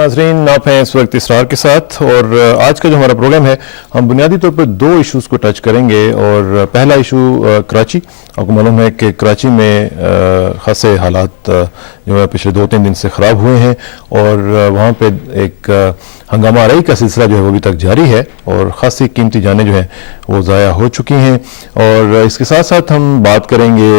ناظرین، آپ ہیں اس وقت اسرار کے ساتھ، اور آج کا جو ہمارا پروگرام ہے ہم بنیادی طور پر دو ایشوز کو ٹچ کریں گے. اور پہلا ایشو کراچی. آپ کو معلوم ہے کہ کراچی میں خاصے حالات جو ہے پچھلے 2-3 دن سے خراب ہوئے ہیں، اور وہاں پہ ایک ہنگامہ آرائی کا سلسلہ جو ہے وہ ابھی تک جاری ہے، اور خاصی قیمتی جانیں جو ہیں وہ ضائع ہو چکی ہیں. اور اس کے ساتھ ساتھ ہم بات کریں گے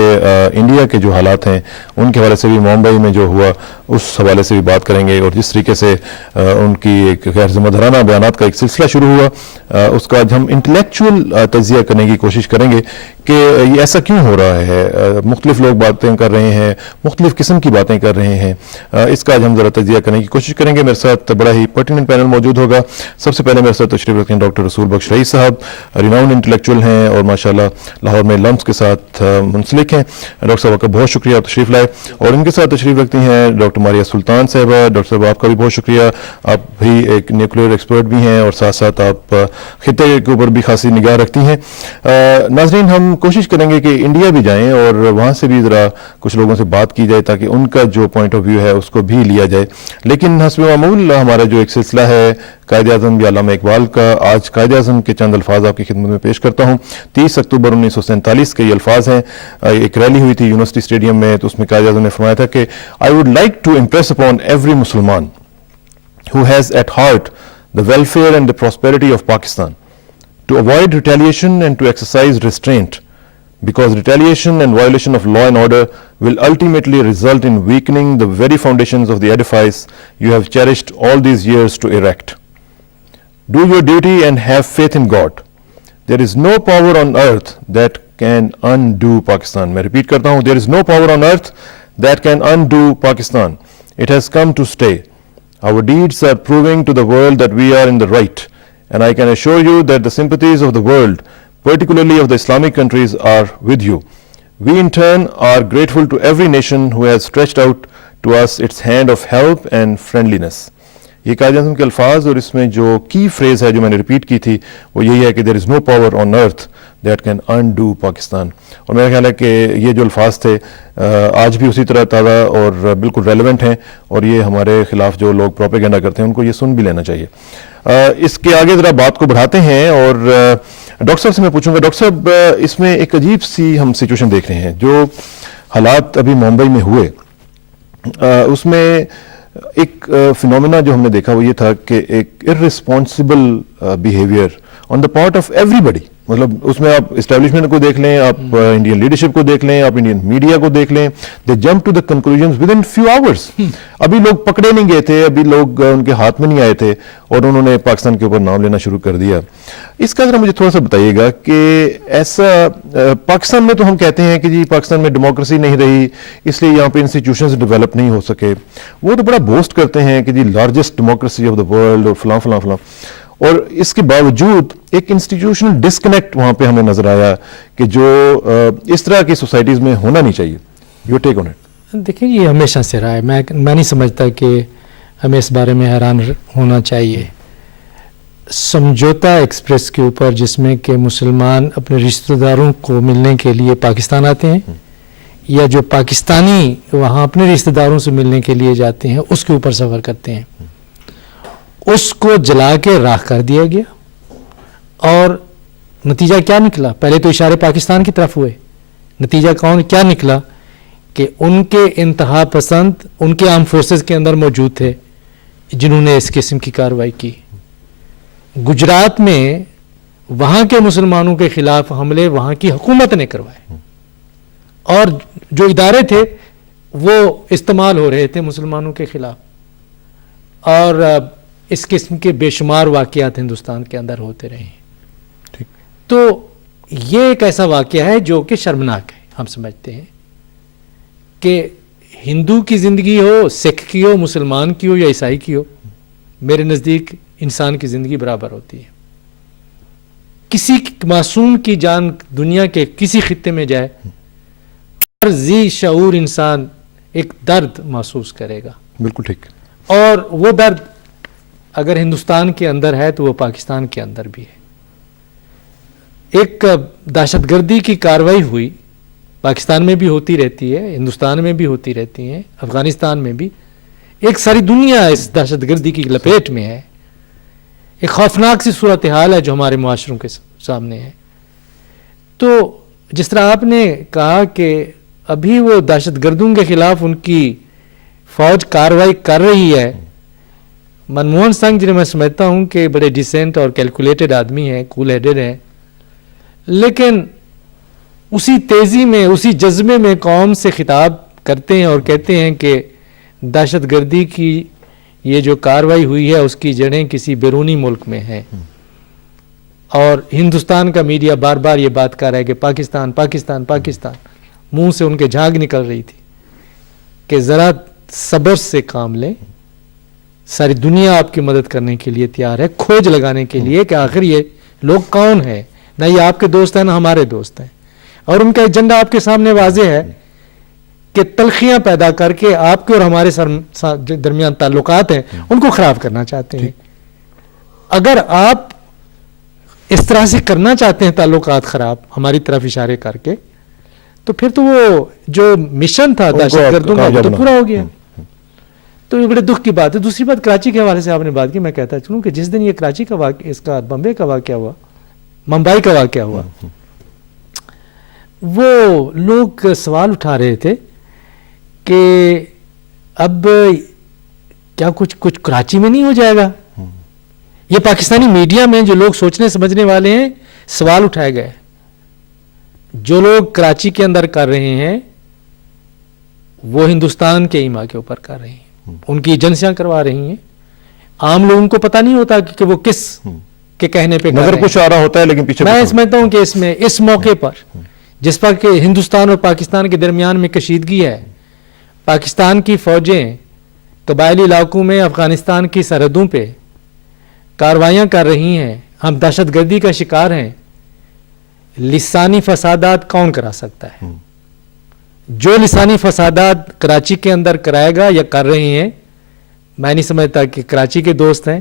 انڈیا کے جو حالات ہیں ان کے حوالے سے بھی، ممبئی میں جو ہوا اس حوالے سے بھی بات کریں گے، اور جس طریقے سے ان کی ایک غیر ذمہ دارانہ بیانات کا ایک سلسلہ شروع ہوا، اس کا آج ہم انٹلیکچول تجزیہ کرنے کی کوشش کریں گے کہ یہ ایسا کیوں ہو رہا ہے. مختلف لوگ باتیں کر رہے ہیں، مختلف قسم کی باتیں کر رہے ہیں. اس کا آج ہم ذرا تجزیہ کرنے کی کوشش کریں گے. میرے ساتھ بڑا ہی پرٹیننٹ پینل موجود ہوگا. سب سے پہلے میرے ساتھ تشریف رکھتے ہیں ڈاکٹر رسول بخش رئیس صاحب، ریناؤنڈ انٹلیکچوئل ہیں اور ماشاءاللہ لاہور میں لمس کے ساتھ منسلک ہیں. ڈاکٹر صاحب کا بہت شکریہ آپ تشریف لائے. اور ان کے ساتھ تشریف رکھتی ہیں ڈاکٹر ماریہ سلطان صاحبہ. ڈاکٹر صاحب آپ کا بھی بہت شکریہ، آپ بھی ایک نیوکلیئر ایکسپرٹ بھی ہیں، اور ساتھ ساتھ آپ خطے کے اوپر بھی خاصی نگاہ رکھتی ہیں. ناظرین، ہم کوشش کریں گے کہ انڈیا بھی جائیں اور وہاں سے بھی ذرا کچھ لوگوں سے بات کی جائے تاکہ ان کا جو پوائنٹ آف ویو ہے اس کو بھی لیا جائے. لیکن حسب معمول ہمارا جو ایک سلسلہ ہے قائد اعظم یا علامہ اقبال کا، آج قائد اعظم کے چند الفاظ آپ کی خدمت میں پیش کرتا ہوں. 30 اکتوبر 1947 کے یہ الفاظ ہیں. ایک ریلی ہوئی تھی یونیورسٹی اسٹیڈیم میں، تو اس میں قائد اعظم نے فرمایا تھا کہ I would like to impress upon every Musliman who has at heart the welfare and the prosperity of Pakistan to avoid retaliation and to exercise restraint, because retaliation and violation of law and order will ultimately result in weakening the very foundations of the edifice you have cherished all these years to erect. Do your duty and have faith in God. There is no power on earth that can undo Pakistan. میں repeat کرتا ہوں, there is no power on earth that can undo Pakistan. It has come to stay. Our deeds are proving to the world that we are in the right, and I can assure you that the sympathies of the world, particularly of the Islamic countries, are with you. We in turn are grateful to every nation who has stretched out to us its hand of help and friendliness. یہ قائد اعظم کے الفاظ، اور اس میں جو کی freeze ہے جو میں نے ریپیٹ کی تھی وہ یہی ہے کہ there is no power on earth that can undo Pakistan. اور میرا خیال ہے کہ یہ جو الفاظ تھے آج بھی اسی طرح تازہ اور بالکل ریلیونٹ ہیں، اور یہ ہمارے خلاف جو لوگ پروپیگنڈا کرتے ہیں ان کو یہ سن بھی لینا چاہیے. اس کے آگے ذرا بات کو بڑھاتے ہیں، اور ڈاکٹر صاحب سے میں پوچھوں گا. ڈاکٹر صاحب، اس میں ایک عجیب سی ہم سچویشن دیکھ رہے ہیں. جو حالات ابھی ممبئی میں ہوئے اس میں ایک فینومینا جو ہم نے دیکھا وہ یہ تھا کہ ایک irresponsible behaviour on the part of everybody. مطلب اس میں آپ اسٹیبلشمنٹ کو دیکھ لیں، آپ انڈین لیڈرشپ کو دیکھ لیں، آپ انڈین میڈیا کو دیکھ لیں، they jump to the conclusions within few hours. ابھی لوگ پکڑے نہیں گئے تھے، ابھی لوگ ان کے ہاتھ میں نہیں آئے تھے، اور انہوں نے پاکستان کے اوپر نام لینا شروع کر دیا. اس کا ذرا مجھے تھوڑا سا بتائیے گا کہ ایسا پاکستان میں تو ہم کہتے ہیں کہ جی پاکستان میں ڈیموکریسی نہیں رہی، اس لیے یہاں پہ انسٹیٹیوشنز ڈیولپ نہیں ہو سکے. وہ تو بڑا بوسٹ کرتے ہیں کہ جی largest democracy of the world اور فلاں فلاں فلاں، اور اس کے باوجود ایک انسٹیٹیوشنل ڈسکنیکٹ وہاں پہ ہمیں نظر آیا کہ جو اس طرح کی سوسائٹیز میں ہونا نہیں چاہیے. Your take on it. دیکھیں، یہ ہمیشہ سے رہا ہے. میں نہیں سمجھتا کہ ہمیں اس بارے میں حیران ہونا چاہیے. سمجھوتا ایکسپریس کے اوپر جس میں کہ مسلمان اپنے رشتہ داروں کو ملنے کے لیے پاکستان آتے ہیں، یا جو پاکستانی وہاں اپنے رشتہ داروں سے ملنے کے لیے جاتے ہیں، اس کے اوپر سفر کرتے ہیں، اس کو جلا کے راکھ کر دیا گیا. اور نتیجہ کیا نکلا؟ پہلے تو اشارے پاکستان کی طرف ہوئے، نتیجہ کیا نکلا کہ ان کے انتہا پسند ان کے آرم فورسز کے اندر موجود تھے جنہوں نے اس قسم کی کارروائی کی. گجرات میں وہاں کے مسلمانوں کے خلاف حملے وہاں کی حکومت نے کروائے، اور جو ادارے تھے وہ استعمال ہو رہے تھے مسلمانوں کے خلاف. اور اس قسم کے بے شمار واقعات ہندوستان کے اندر ہوتے رہے ہیں. تو یہ ایک ایسا واقعہ ہے جو کہ شرمناک ہے. ہم سمجھتے ہیں کہ ہندو کی زندگی ہو، سکھ کی ہو، مسلمان کی ہو یا عیسائی کی ہو، میرے نزدیک انسان کی زندگی برابر ہوتی ہے. کسی معصوم کی جان دنیا کے کسی خطے میں جائے، ہر ذی شعور انسان ایک درد محسوس کرے گا. بالکل ٹھیک. اور وہ درد اگر ہندوستان کے اندر ہے تو وہ پاکستان کے اندر بھی ہے. ایک دہشت گردی کی کارروائی ہوئی، پاکستان میں بھی ہوتی رہتی ہے، ہندوستان میں بھی ہوتی رہتی ہیں، افغانستان میں بھی. ایک ساری دنیا اس دہشت گردی کی لپیٹ میں ہے. ایک خوفناک سی صورتحال ہے جو ہمارے معاشروں کے سامنے ہے. تو جس طرح آپ نے کہا کہ ابھی وہ دہشت گردوں کے خلاف ان کی فوج کارروائی کر رہی ہے. منموہن سنگھ جنہیں میں سمجھتا ہوں کہ بڑے ڈیسنٹ اور کیلکولیٹڈ آدمی ہیں, کول ہیڈڈ ہیں, لیکن اسی تیزی میں, اسی جذبے میں قوم سے خطاب کرتے ہیں اور کہتے ہیں کہ دہشت گردی کی یہ جو کارروائی ہوئی ہے اس کی جڑیں کسی بیرونی ملک میں ہیں. اور ہندوستان کا میڈیا بار بار یہ بات کر رہا ہے کہ پاکستان پاکستان پاکستان. منہ سے ان کے جھاگ نکل رہی تھی کہ ذرا صبر سے کام لیں, ساری دنیا آپ کی مدد کرنے کے لیے تیار ہے, کھوج لگانے کے لیے کہ آخر یہ لوگ کون ہیں. نہ یہ آپ کے دوست ہیں نہ ہمارے دوست ہیں, اور ان کا ایجنڈا آپ کے سامنے واضح ہے کہ تلخیاں پیدا کر کے آپ کے اور ہمارے درمیان تعلقات ہیں ان کو خراب کرنا چاہتے ہیں. اگر آپ اس طرح سے کرنا چاہتے ہیں تعلقات خراب ہماری طرف اشارے کر کے, تو پھر تو وہ جو مشن تھا دہشت گردوں کا وہ تو پورا ہو گیا. تو یہ بڑے دکھ کی بات ہے. دوسری بات کراچی کے حوالے سے آپ نے بات کی, میں کہتا چلوں کہ جس دن یہ کراچی کا واقعہ, اس کا بمبئی کا واقعہ ہوا, ممبئی کا واقعہ ہوا, وہ لوگ سوال اٹھا رہے تھے کہ اب کیا کچھ کراچی میں نہیں ہو جائے گا. یہ پاکستانی میڈیا میں جو لوگ سوچنے سمجھنے والے ہیں سوال اٹھائے گئے. جو لوگ کراچی کے اندر کر رہے ہیں وہ ہندوستان کے ایما کے اوپر کر رہے ہیں, ان کی ایجنسیاں کروا رہی ہیں. عام لوگوں کو پتہ نہیں ہوتا کہ وہ کس کے کہنے پہ نظر کچھ آ رہا ہوتا ہے لیکن پیچھے میں سمجھتا ہوں کہ اس میں اس موقع پر جس پر کہ ہندوستان اور پاکستان کے درمیان میں کشیدگی ہے, پاکستان کی فوجیں قبائلی علاقوں میں افغانستان کی سرحدوں پہ کارروائیاں کر رہی ہیں, ہم دہشت گردی کا شکار ہیں. لسانی فسادات کون کرا سکتا ہے؟ جو لسانی فسادات کراچی کے اندر کرائے گا یا کر رہے ہیں, میں نہیں سمجھتا کہ کراچی کے دوست ہیں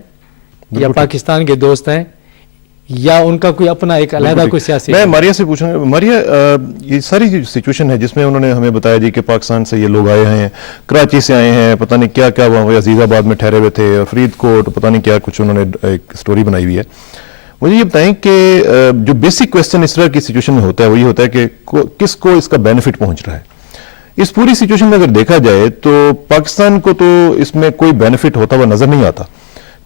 یا پاکستان کے دوست ہیں یا ان کا کوئی اپنا ایک علیحدہ کوئی سیاسی. میں ماریا سے پوچھوں گا, ماریا یہ ساری جو سچویشن ہے جس میں انہوں نے ہمیں بتایا جی کہ پاکستان سے یہ لوگ آئے ہیں, کراچی سے آئے ہیں, پتہ نہیں کیا کیا وہاں عزیز آباد میں ٹھہرے ہوئے تھے, فرید کوٹ, پتہ نہیں کیا کچھ انہوں نے ایک سٹوری بنائی ہوئی ہے. مجھے یہ بتائیں کہ جو بیسک کویسچن اس طرح کی سچویشن میں ہوتا ہے وہ یہ ہوتا ہے کہ کس کو اس کا بینیفٹ پہنچ رہا ہے. اس پوری سچویشن میں اگر دیکھا جائے تو پاکستان کو تو اس میں کوئی بینیفٹ ہوتا ہوا نظر نہیں آتا.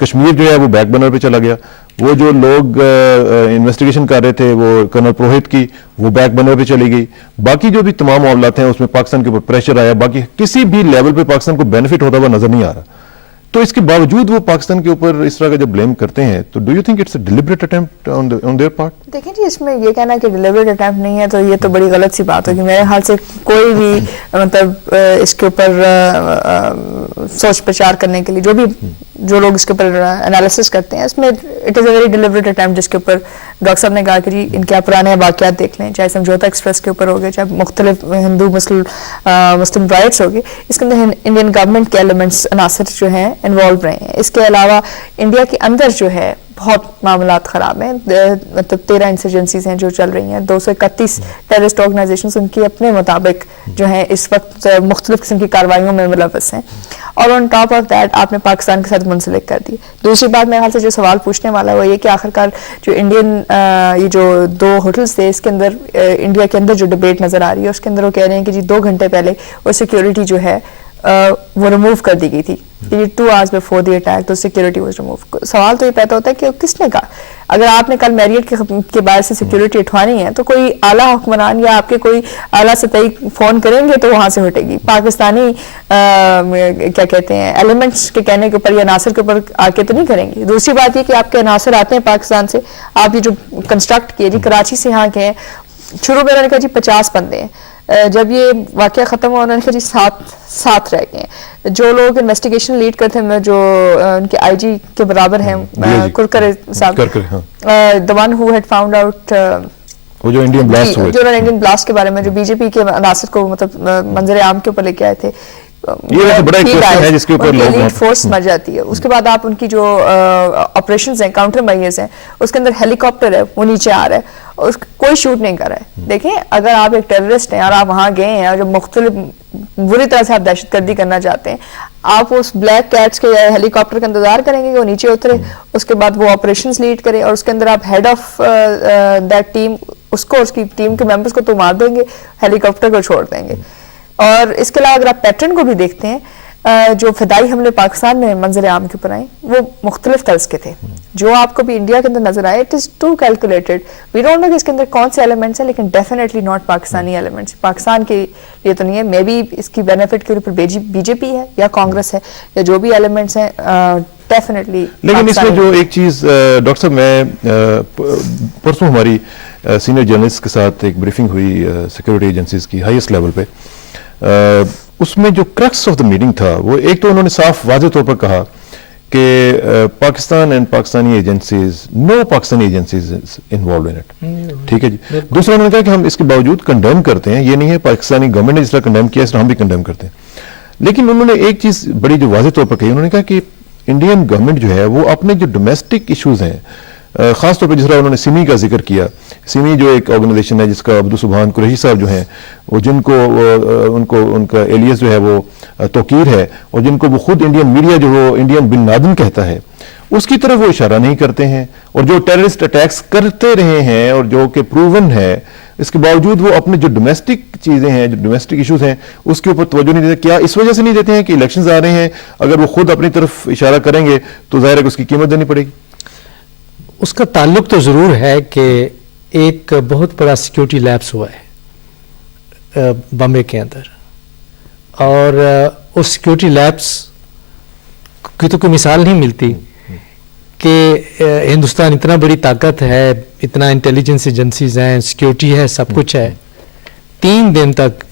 کشمیر جو ہے وہ بیک برنر پہ چلا گیا, وہ جو لوگ انویسٹیگیشن کر رہے تھے وہ کرنل پروہت کی, وہ بیک برنر پہ چلی گئی. باقی جو بھی تمام معاملات ہیں اس میں پاکستان کے اوپر پریشر آیا, باقی کسی بھی لیول پہ پاکستان کو بینیفٹ ہوتا ہوا نظر نہیں آ رہا. تو اس کے باوجود وہ پاکستان کے اوپر اس طرح کا جب بلیم کرتے ہیں تو do you think it's a deliberate attempt on their part? دیکھیں جی, اس میں یہ کہنا کہ ڈیلیبریٹ اٹیمپٹ نہیں ہے تو یہ تو بڑی غلط سی بات ہوگی. میرے خیال سے کوئی بھی مطلب اس کے اوپر سوچ پرچار کرنے کے لیے جو لوگ اس کے اوپر انالیسس کرتے ہیں, اس میں it is a very deliberate attempt, جس کے اوپر ڈاکٹر صاحب نے کہا کہ جی ان کے پرانے واقعات دیکھ لیں, چاہے سمجھوتا ایکسپریس کے اوپر ہو گئے, چاہے مختلف ہندو مسلم رائٹس ہو گئے, اس کے اندر انڈین گورنمنٹ کے ایلیمنٹس عناصر جو ہیں انوالو رہے ہیں. اس کے علاوہ انڈیا کے اندر جو ہے بہت معاملات خراب ہیں, مطلب 13 انسرجنسیز ہیں جو چل رہی ہیں, 231 ٹیررسٹ آرگنائزیشنز ان کی اپنے مطابق جو ہیں اس وقت مختلف قسم کی کارروائیوں میں ملوث ہیں, اور آن ٹاپ آف دیٹ آپ نے پاکستان کے ساتھ منسلک کر دی. دوسری بات میرے خیال سے جو سوال پوچھنے والا ہے وہ یہ کہ آخرکار جو انڈین یہ جو 2 ہوٹلز تھے اس کے اندر انڈیا کے اندر جو ڈبیٹ نظر آ رہی ہے اس کے اندر وہ کہہ رہے ہیں کہ جی 2 گھنٹے پہلے وہ سیکیورٹی جو ہے وہ ریموو کر دی گئی تھی, 2 hours before the attack تو سیکیورٹی واز ریموو. سوال تو یہ پیدا ہوتا ہے کہ کس نے کہا؟ اگر آپ نے کل میریٹ کے باہر سے سیکیورٹی اٹھوانی ہے تو کوئی اعلیٰ حکمران یا آپ کے کوئی اعلیٰ سطحی فون کریں گے تو وہاں سے ہٹے گی. پاکستانی کیا کہتے ہیں ایلیمنٹس کے کہنے کے اوپر یا عناصر کے اوپر آ کے تو نہیں کریں گے. دوسری بات یہ کہ آپ کے عناصر آتے ہیں پاکستان سے, آپ یہ جو کنسٹرکٹ کیے جی کراچی سے یہاں کے ہیں, شروع میں انہوں نے کہا جی 50 بندے ہیں, جب یہ واقعہ ختم ہوا انہوں نے کہا جی 7 رہ گئے ہیں. جو لوگ انویسٹیگیشن لیڈ کرتے ہیں جو ان کے آئی جی کے برابر ہیں کرکر صاحب, the one who had found out وہ جو انڈین بلاسٹ ہوئے, جو انڈین بلاسٹ کے بارے میں جو بی جے پی کے عناصر کو مطلب منظر عام کے اوپر لے کے آئے تھے, یہ بڑا ایک کوسچن ہے جس کے اوپر لوگ ایلیٹ فورس مر جاتی ہے. اس کے بعد آپ ان کی جو آپریشنز ہیں کاؤنٹر میئرز ہیں اس کے اندر ہیلی کاپٹر ہے وہ نیچے آ رہا ہے, کوئی شوٹ نہیں کر رہا ہے. دیکھیں اگر آپ ایک ٹیررسٹ ہیں اور آپ وہاں گئے ہیں اور جب مختلف بری طرح سے آپ دہشت گردی کرنا چاہتے ہیں, آپ اس بلیک کیٹس کے ہیلی کاپٹر کا انتظار کریں گے کہ وہ نیچے اترے, اس کے بعد وہ آپریشنز لیڈ کرے, اور اس کے اندر آپ ہیڈ آف دیٹ ٹیم اس کو, اس کی ٹیم کے ممبرس کو تو مار دیں گے, ہیلی کاپٹر کو چھوڑ دیں گے. اور اس کے علاوہ اگر آپ پیٹرن کو بھی دیکھتے ہیں, جو فدائی حملے پاکستان میں منظر عام کے اوپر آئے وہ مختلف طرز کے تھے. جو آپ کو بھی انڈیا کے اندر نظر آئے, it is too calculated. We don't know کہ اس کے اندر کون سے ایلیمنٹس ہیں, لیکن definitely not Pakistani elements. Pakistan کے لیے تو نہیں ہے, مے بی اس کی بینیفٹ کے اوپر بی جے پی ہے یا کانگریس ہے یا جو بھی ایلیمنٹس ہیں, ڈیفینیٹلی. لیکن اس میں جو ایک چیز ڈاکٹر صاحب, میں پرسوں ہماری سینئر جرنلسٹ کے ساتھ ایک بریفنگ ہوئی سیکورٹی ایجنسیز کی ہائیسٹ لیول پہ, اس میں جو کرکس آف دا میٹنگ تھا وہ ایک تو انہوں نے صاف واضح طور پر کہا کہ Pakistan and Pakistani agencies, no Pakistani agencies involved in it. ٹھیک ہے جی. دوسرا انہوں نے کہا کہ ہم اس کے باوجود کنڈیم کرتے ہیں, یہ نہیں ہے پاکستانی گورنمنٹ نے جس طرح کنڈیم کیا اس طرح ہم بھی کنڈیم کرتے ہیں. لیکن انہوں نے ایک چیز بڑی جو واضح طور پر کہی, انہوں نے کہا کہ انڈین گورنمنٹ جو ہے وہ اپنے جو ڈومیسٹک ایشوز ہیں, خاص طور پہ جس طرح انہوں نے سیمی کا ذکر کیا, سیمی جو ایک آرگنائزیشن ہے جس کا عبدو سبحان قریشی صاحب جو ہیں, وہ جن کو ان کا ایلیس جو ہے وہ توقیر ہے, اور جن کو وہ خود انڈین میڈیا جو وہ انڈین بن لادن کہتا ہے, اس کی طرف وہ اشارہ نہیں کرتے ہیں. اور جو ٹیررسٹ اٹیکس کرتے رہے ہیں اور جو کہ پروون ہے, اس کے باوجود وہ اپنے جو ڈومیسٹک چیزیں ہیں, جو ڈومیسٹک ایشوز ہیں, اس کے اوپر توجہ نہیں دیتے. کیا اس وجہ سے نہیں دیتے ہیں کہ الیکشنز آ رہے ہیں, اگر وہ خود اپنی طرف اشارہ کریں گے تو ظاہر ہے کہ اس کی قیمت دینی پڑے گی؟ اس کا تعلق تو ضرور ہے کہ ایک بہت بڑا سیکیورٹی لیپس ہوا ہے بامبے کے اندر, اور اس سیکیورٹی لیپس کی تو کوئی مثال نہیں ملتی کہ ہندوستان اتنا بڑی طاقت ہے, اتنا انٹیلیجنس ایجنسیز ہیں, سیکیورٹی ہے, سب کچھ ہے, 3 دن تک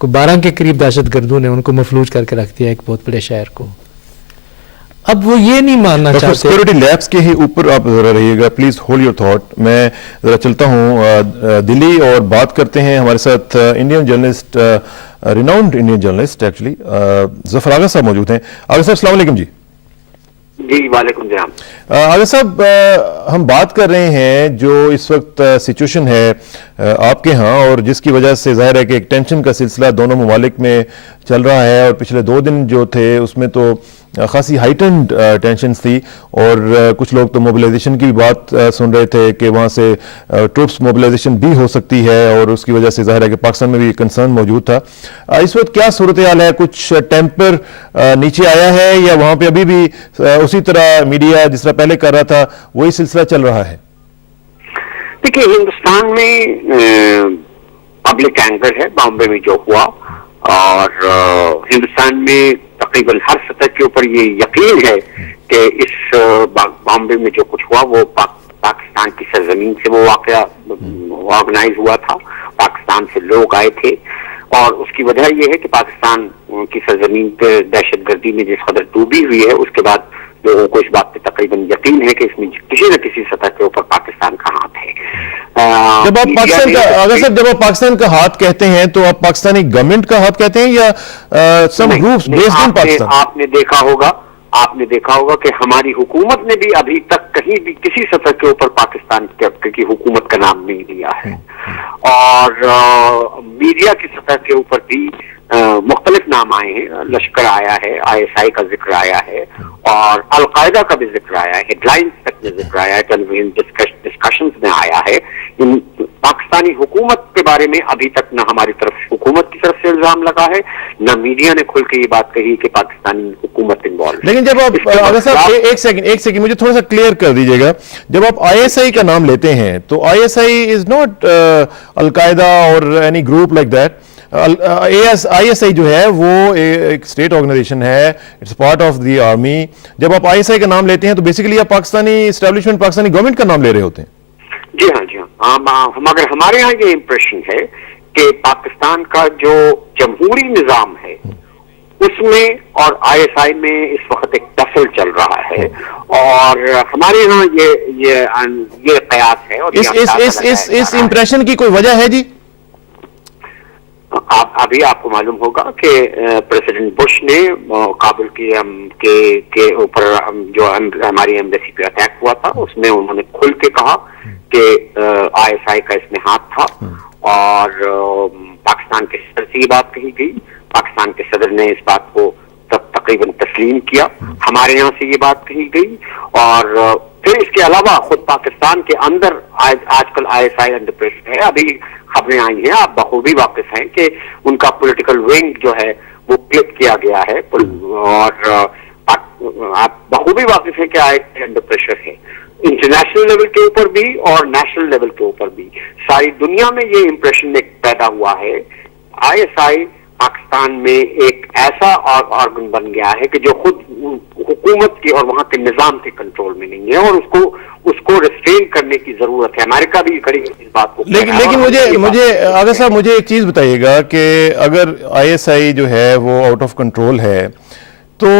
کوئی 12 کے قریب دہشت گردوں نے ان کو مفلوج کر کے رکھ دیا ایک بہت بڑے شہر کو. اب وہ یہ نہیں ماننا چاہتے. سیکورٹی لیبس کے ہی اوپر آپ ذرا رہیے گا, پلیز ہولڈ یور تھاٹ. میں ذرا چلتا ہوں دلی اور بات کرتے ہیں. ہمارے ساتھ Indian journalist, renowned Indian journalist actually, Zafar Agha صاحب موجود ہیں. آغا صاحب السلام علیکم. جی جی وعلیکم السلام. آغا صاحب, ہم بات کر رہے ہیں جو اس وقت سچویشن ہے آپ کے ہاں, اور جس کی وجہ سے ظاہر ہے کہ ایک ٹینشن کا سلسلہ دونوں ممالک میں چل رہا ہے, اور پچھلے 2 دن جو تھے اس میں تو خاصی ہائٹنڈ ٹینشنز تھی, اور کچھ لوگ تو موبلائزیشن کی بھی بات سن رہے تھے کہ وہاں سے ٹروپس موبلائزیشن بھی ہو سکتی ہے, اور اس کی وجہ سے ظاہر ہے کہ پاکستان میں بھی کنسرن موجود تھا. اس وقت کیا صورتحال ہے؟ کچھ ٹیمپر نیچے آیا ہے یا وہاں پہ ابھی بھی اسی طرح میڈیا جس طرح پہلے کر رہا تھا وہی سلسلہ چل رہا ہے؟ دیکھیے, ہندوستان میں پبلک اینگر ہے بامبے میں جو ہوا, اور ہندوستان میں تقریباً ہر سطح کے اوپر یہ یقین ہے کہ اس بامبے میں جو کچھ ہوا وہ پاکستان کی سرزمین سے وہ واقعہ آرگنائز ہوا تھا, پاکستان سے لوگ آئے تھے, اور اس کی وجہ یہ ہے کہ پاکستان کی سرزمین پہ دہشت گردی میں جس قدر ڈوبی ہوئی ہے, اس کے بعد لوگوں کو اس بات پہ تقریباً یقین ہے کہ اس میں کسی نہ کسی سطح کے اوپر پاکستان کا ہاتھ ہے. جب آپ پاکستان کا, اگر صاحب جب آپ پاکستان کا ہاتھ کہتے ہیں تو آپ پاکستانی گورنمنٹ کا ہاتھ کہتے ہیں یا some groups based in Pakistan? آپ نے دیکھا ہوگا کہ ہماری حکومت نے بھی ابھی تک کہیں بھی کسی سطح کے اوپر پاکستان کی حکومت کا نام نہیں لیا ہے, اور میڈیا کی سطح کے اوپر بھی مختلف نام آئے ہیں. لشکر آیا ہے, ISI کا ذکر آیا ہے, اور القاعدہ کا بھی ذکر آیا ہے, ہیڈ لائنز تک میں ذکر آیا ہے, ٹیلی ویژن ڈسکشنز میں آیا ہے. پاکستانی حکومت کے بارے میں ابھی تک نہ ہماری طرف حکومت کی طرف سے الزام لگا ہے, نہ میڈیا نے کھل کے یہ بات کہی کہ پاکستانی حکومت انوالو. لیکن جب آپ اگر صاحب ایک سیکنڈ مجھے تھوڑا سا کلیئر کر دیجیے گا, جب آپ ISI کا نام لیتے ہیں تو ISI از ناٹ القاعدہ اور any group like that. ISI جو ہے وہ ایک اسٹیٹ آرگنائزیشن ہے, it's part of the army. جب آپ ISI کا نام لیتے ہیں تو بیسیکلی آپ پاکستانی اسٹیبلشمنٹ, پاکستانی گورنمنٹ کا نام لے رہے ہوتے ہیں. جی ہاں, مگر ہمارے ہاں یہ امپریشن ہے کہ پاکستان کا جو جمہوری نظام ہے اس میں اور ISI میں اس وقت ایک ٹسل چل رہا ہے, اور ہمارے ہاں یہ قیاس ہے. اور اس امپریشن کی کوئی وجہ ہے؟ جی ابھی آپ کو معلوم ہوگا کہ پریزیڈنٹ بش نے کابل کے اوپر جو ہماری ایمبیسی پہ اٹیک ہوا تھا اس میں انہوں نے کھل کے کہا کہ ISI کا اس میں ہاتھ تھا, اور پاکستان کے صدر سے یہ بات کہی گئی. پاکستان کے صدر نے اس بات کو تب تقریباً تسلیم کیا. ہمارے یہاں سے یہ بات کہی گئی. اور پھر اس کے علاوہ خود پاکستان کے اندر آج کل ISI انڈر پریشر ہے. ابھی خبریں آئی ہیں, آپ بخوبی واقف ہیں کہ ان کا پولیٹیکل ونگ جو ہے وہ کلپ کیا گیا ہے, اور آپ بخوبی واقف ہیں کہ ISI انڈر پریشر ہے, انٹرنیشنل لیول کے اوپر بھی اور نیشنل لیول کے اوپر بھی. ساری دنیا میں یہ امپریشن پیدا ہوا ہے. ISI پاکستان میں ایک ایسا آرگن بن گیا ہے کہ جو خود حکومت کے اور وہاں کے نظام کے کنٹرول میں نہیں ہے, اور اس کو ریسٹرین کرنے کی ضرورت ہے. امریکہ بھی کڑی اس بات کو لیکن مجھے آغا صاحب مجھے ایک چیز بتائیے گا کہ اگر ISI جو ہے وہ آؤٹ آف کنٹرول ہے, تو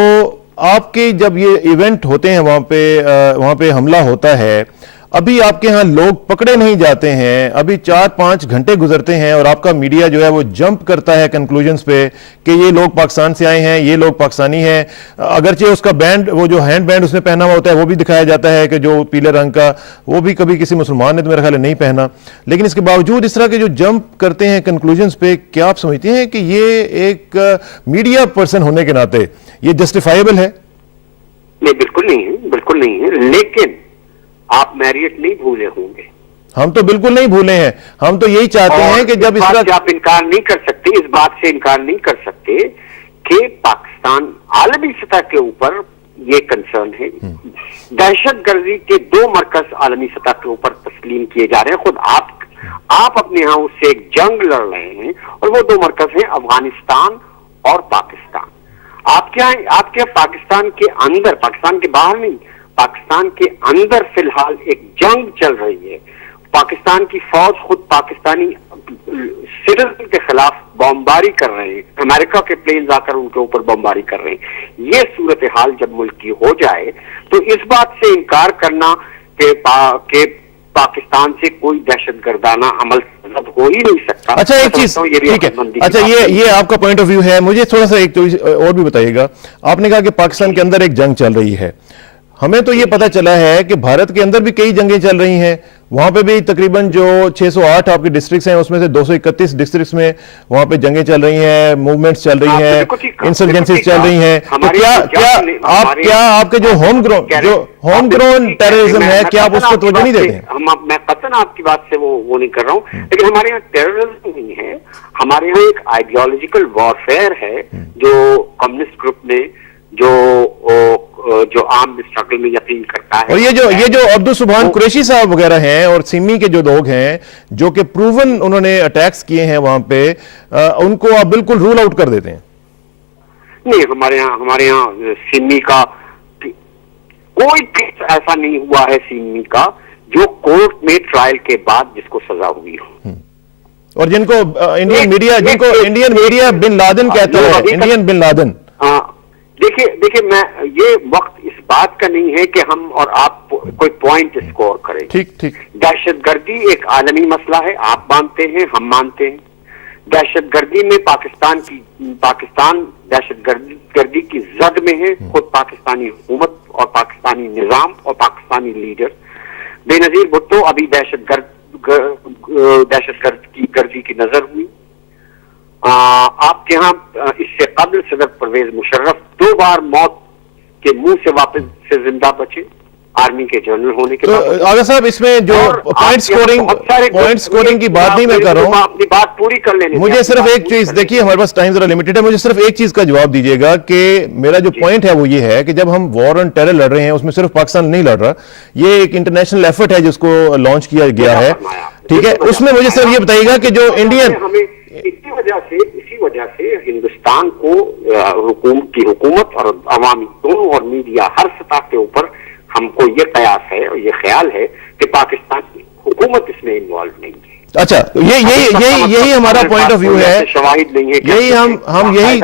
آپ کے جب یہ ایونٹ ہوتے ہیں وہاں پہ حملہ ہوتا ہے, ابھی آپ کے ہاں لوگ پکڑے نہیں جاتے ہیں, ابھی 4-5 گھنٹے گزرتے ہیں اور آپ کا میڈیا جو ہے وہ جمپ کرتا ہے کنکلوژنز پہ کہ یہ لوگ پاکستان سے آئے ہیں, یہ لوگ پاکستانی ہیں. اگرچہ اس کا بینڈ, وہ جو ہینڈ بینڈ اس نے پہنا ہوا ہوتا ہے وہ بھی دکھایا جاتا ہے کہ جو پیلے رنگ کا, وہ بھی کبھی کسی مسلمان نے تو میرا خیال ہے نہیں پہنا. لیکن اس کے باوجود اس طرح کے جو جمپ کرتے ہیں کنکلوژنز پہ, کیا آپ سمجھتے ہیں کہ یہ ایک میڈیا پرسن ہونے کے ناطے یہ جسٹیفائیبل ہے؟ نہیں, بالکل نہیں ہے, بالکل نہیں ہے. لیکن آپ میریٹ نہیں بھولے ہوں گے. ہم تو بالکل نہیں بھولے ہیں. ہم تو یہی چاہتے ہیں کہ جب اس طرح آپ انکار نہیں کر سکتے, اس بات سے انکار نہیں کر سکتے کہ پاکستان عالمی سطح کے اوپر یہ کنسرن ہے. دہشت گردی کے 2 مرکز عالمی سطح کے اوپر تسلیم کیے جا رہے ہیں. خود آپ اپنے ہاں اس سے ایک جنگ لڑ رہے ہیں, اور وہ 2 مرکز ہیں افغانستان اور پاکستان. آپ کے پاکستان کے اندر, پاکستان کے باہر نہیں, پاکستان کے اندر فی الحال ایک جنگ چل رہی ہے. پاکستان کی فوج خود پاکستانی سٹیزن کے خلاف بمباری کر رہے ہیں, امریکہ کے پلینز آ کر ان کے اوپر بمباری کر رہے ہیں. یہ صورتحال جب ملک کی ہو جائے تو اس بات سے انکار کرنا کہ پاکستان سے کوئی دہشت گردانہ عمل ہو ہی نہیں سکتا. اچھا ایک چیز ٹھیک ہے, اچھا یہ آپ کا پوائنٹ آف ویو ہے. مجھے تھوڑا سا ایک اور بھی بتائیے گا. آپ نے کہا کہ پاکستان کے اندر ایک جنگ چل رہی ہے. ہمیں تو یہ پتا چلا ہے کہ بھارت کے اندر بھی کئی جنگیں چل رہی ہیں. وہاں پہ بھی تقریباً جو 608 آپ کے ڈسٹرکٹس ہیں اس میں سے 231 ڈسٹرکٹس میں وہاں پہ جنگیں چل رہی ہیں, موومنٹس چل رہی ہیں, انسرجنسیز چل رہی ہیں. تو کیا آپ کے جو ہوم گرون ٹیررزم ہے, کیا آپ اس کو توجہ نہیں دیتے ہیں؟ میں قطعاً آپ کی بات سے وہ نہیں کر رہا ہوں, لیکن ہمارے یہاں ٹیررزم نہیں ہے. ہمارے یہاں ایک آئیڈیالوجیکل وارفیئر ہے جو کمیونسٹ گروپ نے جو عام اسٹرگل میں یقین کرتا ہے. اور یہ جو عبدالسبحان قریشی صاحب وغیرہ ہیں اور سمی کے جو لوگ ہیں جو کہ پروون انہوں نے اٹیکس کیے ہیں وہاں پہ, ان کو آپ بالکل رول آؤٹ کر دیتے ہیں؟ نہیں, ہمارے یہاں سمی کا کوئی کیس ایسا نہیں ہوا ہے سمی کا جو کورٹ میں ٹرائل کے بعد جس کو سزا ہوئی ہو. اور جن کو انڈین میڈیا بن لادن کہتا ہے, انڈین بن لادن. دیکھیے میں یہ وقت اس بات کا نہیں ہے کہ ہم اور آپ کوئی پوائنٹ اسکور کریں. ٹھیک. دہشت گردی ایک عالمی مسئلہ ہے, آپ مانتے ہیں, ہم مانتے ہیں. دہشت گردی میں پاکستان دہشت گردی کی زد میں ہے. خود پاکستانی حکومت اور پاکستانی نظام اور پاکستانی لیڈر. بے نظیر بھٹو ابھی دہشت گردی کی نظر ہوئی. آپ کے ہاں اس سے قبل صدر پرویز مشرف 2 بار موت کے منہ سے واپس سے زندہ بچے آرمی کے جنرل ہونے کے بعد. تو آغا صاحب اس میں جو پوائنٹ سکورنگ کی بات نہیں میں کر رہا ہوں, اپنی بات پوری کر لینے. مجھے صرف ایک چیز, دیکھیے ہمارے پاس ٹائم ذرا لمیٹڈ ہے, مجھے صرف ایک چیز کا جواب دیجیے گا کہ میرا جو پوائنٹ ہے وہ یہ ہے کہ جب ہم وار آن ٹیرر لڑ رہے ہیں اس میں صرف پاکستان نہیں لڑ رہا, یہ ایک انٹرنیشنل ایفرٹ ہے جس کو لانچ کیا گیا ہے. ٹھیک ہے, اس میں مجھے صرف یہ بتائیے گا کہ جو انڈین, اسی وجہ سے ہندوستان کو حکومت اور عوامی دونوں اور میڈیا ہر سطح کے اوپر ہم کو یہ قیاس ہے اور یہ خیال ہے کہ پاکستان کی حکومت اس میں انوالو نہیں ہے. اچھا, یہی ہمارا پوائنٹ آف ویو ہے. شواہد نہیں ہے, یہی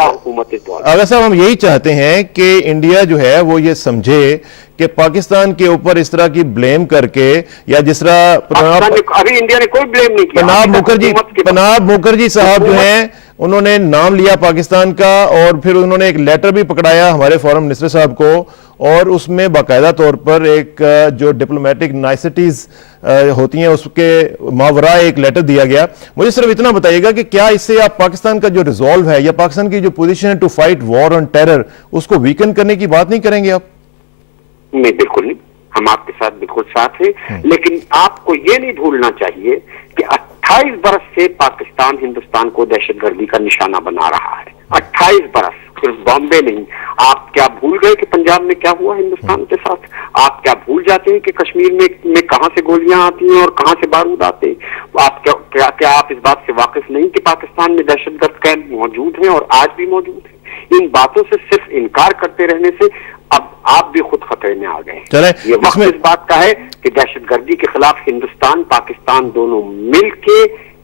اگر صاحب ہم یہی چاہتے ہیں کہ انڈیا جو ہے وہ یہ سمجھے کہ پاکستان کے اوپر اس طرح کی بلیم کر کے, یا جس طرح ابھی انڈیا نے کوئی بلیم نہیں کیا. پناب مکھرجی صاحب جو ہیں انہوں نے نام لیا پاکستان کا اور پھر انہوں نے ایک لیٹر بھی پکڑایا ہمارے فورن منسٹر صاحب کو اور اس میں باقاعدہ طور پر ایک جو ڈپلومیٹک نائسٹیز ہوتی ہیں اس کے ماورا ایک لیٹر دیا گیا. مجھے صرف اتنا بتائیے گا کہ کیا اس سے آپ پاکستان کا جو ریزالو ہے یا پاکستان کی جو پوزیشن ہے to fight war on terror اس کو ویکن کرنے کی بات نہیں کریں گے آپ؟ نہیں بالکل نہیں, ہم آپ کے ساتھ بالکل ساتھ ہیں, لیکن آپ کو یہ نہیں بھولنا چاہیے کہ 28 برس سے پاکستان ہندوستان کو دہشت گردی کا نشانہ بنا رہا ہے. 28 برس, صرف بامبے نہیں. آپ کیا بھول گئے کہ پنجاب میں کیا ہوا ہندوستان کے ساتھ؟ آپ کیا بھول جاتے ہیں کہ کشمیر میں کہاں سے گولیاں آتی ہیں اور کہاں سے بارود آتے ہیں؟ آپ کیا آپ اس بات سے واقف نہیں کہ پاکستان میں دہشت گرد کیمپ موجود ہیں اور آج بھی موجود ہیں؟ ان باتوں سے صرف انکار کرتے رہنے سے اب آپ بھی خود خطرے میں آ گئے ہیں. یہ وقت اس بات کا ہے کہ دہشت گردی کے خلاف ہندوستان پاکستان دونوں مل کے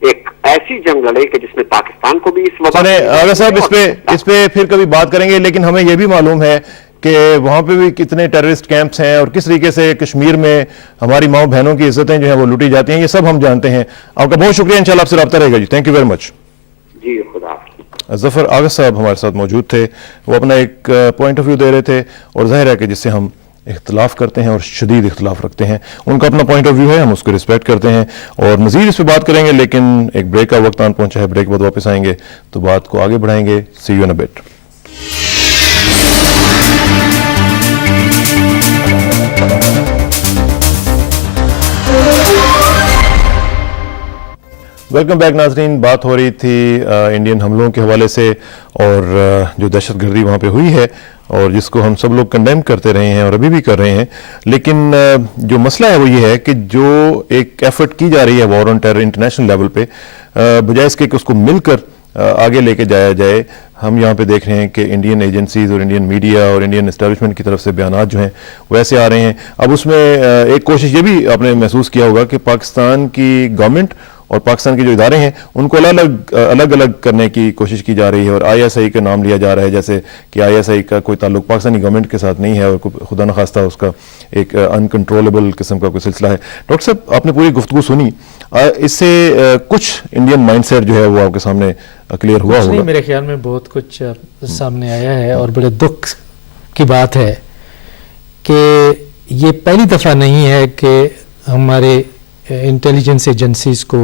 ایک ایسی جنگ لڑے کہ جس میں پاکستان کو بھی اس وبا آغا صاحب اس پہ پھر کبھی بات کریں گے, لیکن ہمیں یہ بھی معلوم ہے کہ وہاں پہ بھی کتنے ٹیررسٹ کیمپس ہیں اور کس طریقے سے کشمیر میں ہماری ماؤں بہنوں کی عزتیں جو ہیں وہ لوٹی جاتی ہیں, یہ سب ہم جانتے ہیں. آپ کا بہت شکریہ, انشاءاللہ آپ سے رابطہ رہے گا جی. Thank you very much. جی خدا. ظفر آغا صاحب ہمارے ساتھ موجود تھے, وہ اپنا ایک پوائنٹ آف ویو دے رہے تھے اور ظاہر ہے کہ جس سے ہم اختلاف کرتے ہیں اور شدید اختلاف رکھتے ہیں, ان کا اپنا پوائنٹ آف ویو ہے, ہم اس کو رسپیکٹ کرتے ہیں اور مزید اس پہ بات کریں گے, لیکن ایک بریک کا وقت آن پہنچا ہے. بریک کے بعد واپس آئیں گے تو بات کو آگے بڑھائیں گے. See you in a bit. Welcome back ناظرین. بات ہو رہی تھی انڈین حملوں کے حوالے سے اور جو دہشت گردی وہاں پہ ہوئی ہے اور جس کو ہم سب لوگ کنڈیم کرتے رہے ہیں اور ابھی بھی کر رہے ہیں, لیکن جو مسئلہ ہے وہ یہ ہے کہ جو ایک ایفرٹ کی جا رہی ہے وار آن ٹیرر انٹرنیشنل لیول پہ, بجائے اس کے کہ اس کو مل کر آگے لے کے جایا جائے, ہم یہاں پہ دیکھ رہے ہیں کہ انڈین ایجنسیز اور انڈین میڈیا اور انڈین اسٹیبلشمنٹ کی طرف سے بیانات جو ہیں وہ ایسے آ رہے ہیں. اب اس میں ایک کوشش یہ بھی آپ نے محسوس کیا ہوگا کہ پاکستان کی گورنمنٹ اور پاکستان کے جو ادارے ہیں ان کو الگ الگ کرنے کی کوشش کی جا رہی ہے اور آئی ایس آئی کا نام لیا جا رہا ہے, جیسے کہ آئی ایس آئی کا کوئی تعلق پاکستانی گورنمنٹ کے ساتھ نہیں ہے اور خدا نخواستہ اس کا ایک انکنٹرولبل قسم کا کوئی سلسلہ ہے. ڈاکٹر صاحب آپ نے پوری گفتگو سنی, اس سے کچھ انڈین مائنڈ سیٹ جو ہے وہ آپ کے سامنے کلیئر ہوا ہوگا؟ میرے خیال میں بہت کچھ سامنے آیا ہے اور بڑے دکھ کی بات ہے کہ یہ پہلی دفعہ نہیں ہے کہ ہمارے انٹیلیجنس ایجنسیز کو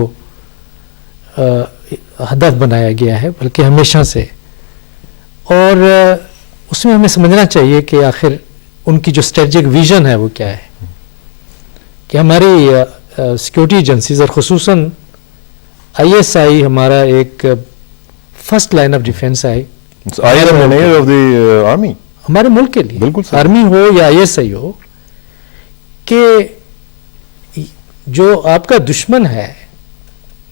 ہدف بنایا گیا ہے, بلکہ ہمیشہ سے. اور اس میں ہمیں سمجھنا چاہیے کہ آخر ان کی جو اسٹریٹجک ویژن ہے وہ کیا ہے, کہ ہماری سیکورٹی ایجنسیز اور خصوصاً آئی ایس آئی ہمارا ایک فرسٹ لائن آف ڈیفینس ہے ہمارے ملک کے لیے, آرمی ہو یا آئی ایس آئی ہو, کہ جو آپ کا دشمن ہے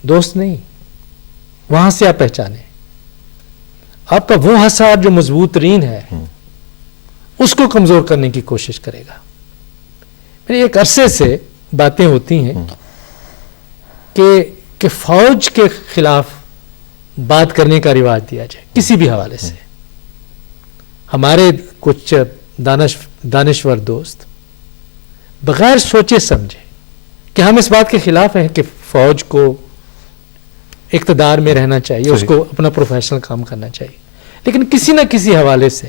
دوست نہیں, وہاں سے آپ پہچانے آپ کا وہ ہتھیار جو مضبوط ترین ہے اس کو کمزور کرنے کی کوشش کرے گا. میرے ایک عرصے سے باتیں ہوتی ہیں کہ فوج کے خلاف بات کرنے کا رواج دیا جائے کسی بھی حوالے سے. ہمارے کچھ دانشور دوست بغیر سوچے سمجھے کہ ہم اس بات کے خلاف ہیں کہ فوج کو اقتدار میں رہنا چاہیے, اس کو اپنا پروفیشنل کام کرنا چاہیے, لیکن کسی نہ کسی حوالے سے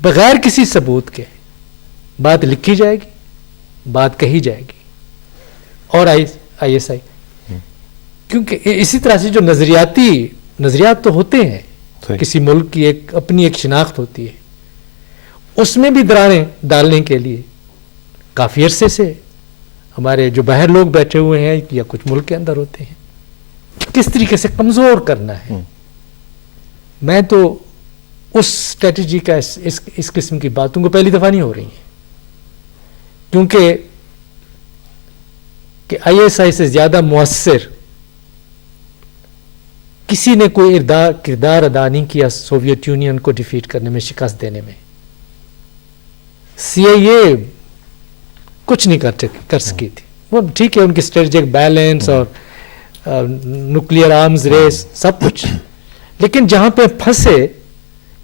بغیر کسی ثبوت کے بات لکھی جائے گی, بات کہی جائے گی. اور آئی ایس آئی کیونکہ اسی طرح سے جو نظریات تو ہوتے ہیں, کسی ملک کی ایک اپنی ایک شناخت ہوتی ہے, اس میں بھی دراڑیں ڈالنے کے لیے کافی عرصے سے ہمارے جو باہر لوگ بیٹھے ہوئے ہیں یا کچھ ملک کے اندر ہوتے ہیں, کس طریقے سے کمزور کرنا ہے. میں تو اس اسٹریٹجی کا اس قسم کی باتوں کو پہلی دفعہ نہیں ہو رہی ہیں, کیونکہ کہ آئی ایس آئی سے زیادہ مؤثر کسی نے کوئی کردار ادا نہیں کیا سوویت یونین کو ڈیفیٹ کرنے میں, شکست دینے میں. سی آئی اے کچھ نہیں کر سکی تھی. وہ ٹھیک ہے ان کی اسٹریٹجک بیلنس اور نیوکلیئر آرمز ریس سب کچھ, لیکن جہاں پہ پھنسے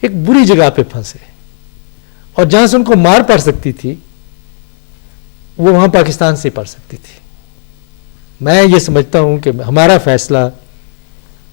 ایک بری جگہ پہ پھنسے, اور جہاں سے ان کو مار پڑ سکتی تھی وہ وہاں پاکستان سے پڑ سکتی تھی. میں یہ سمجھتا ہوں کہ ہمارا فیصلہ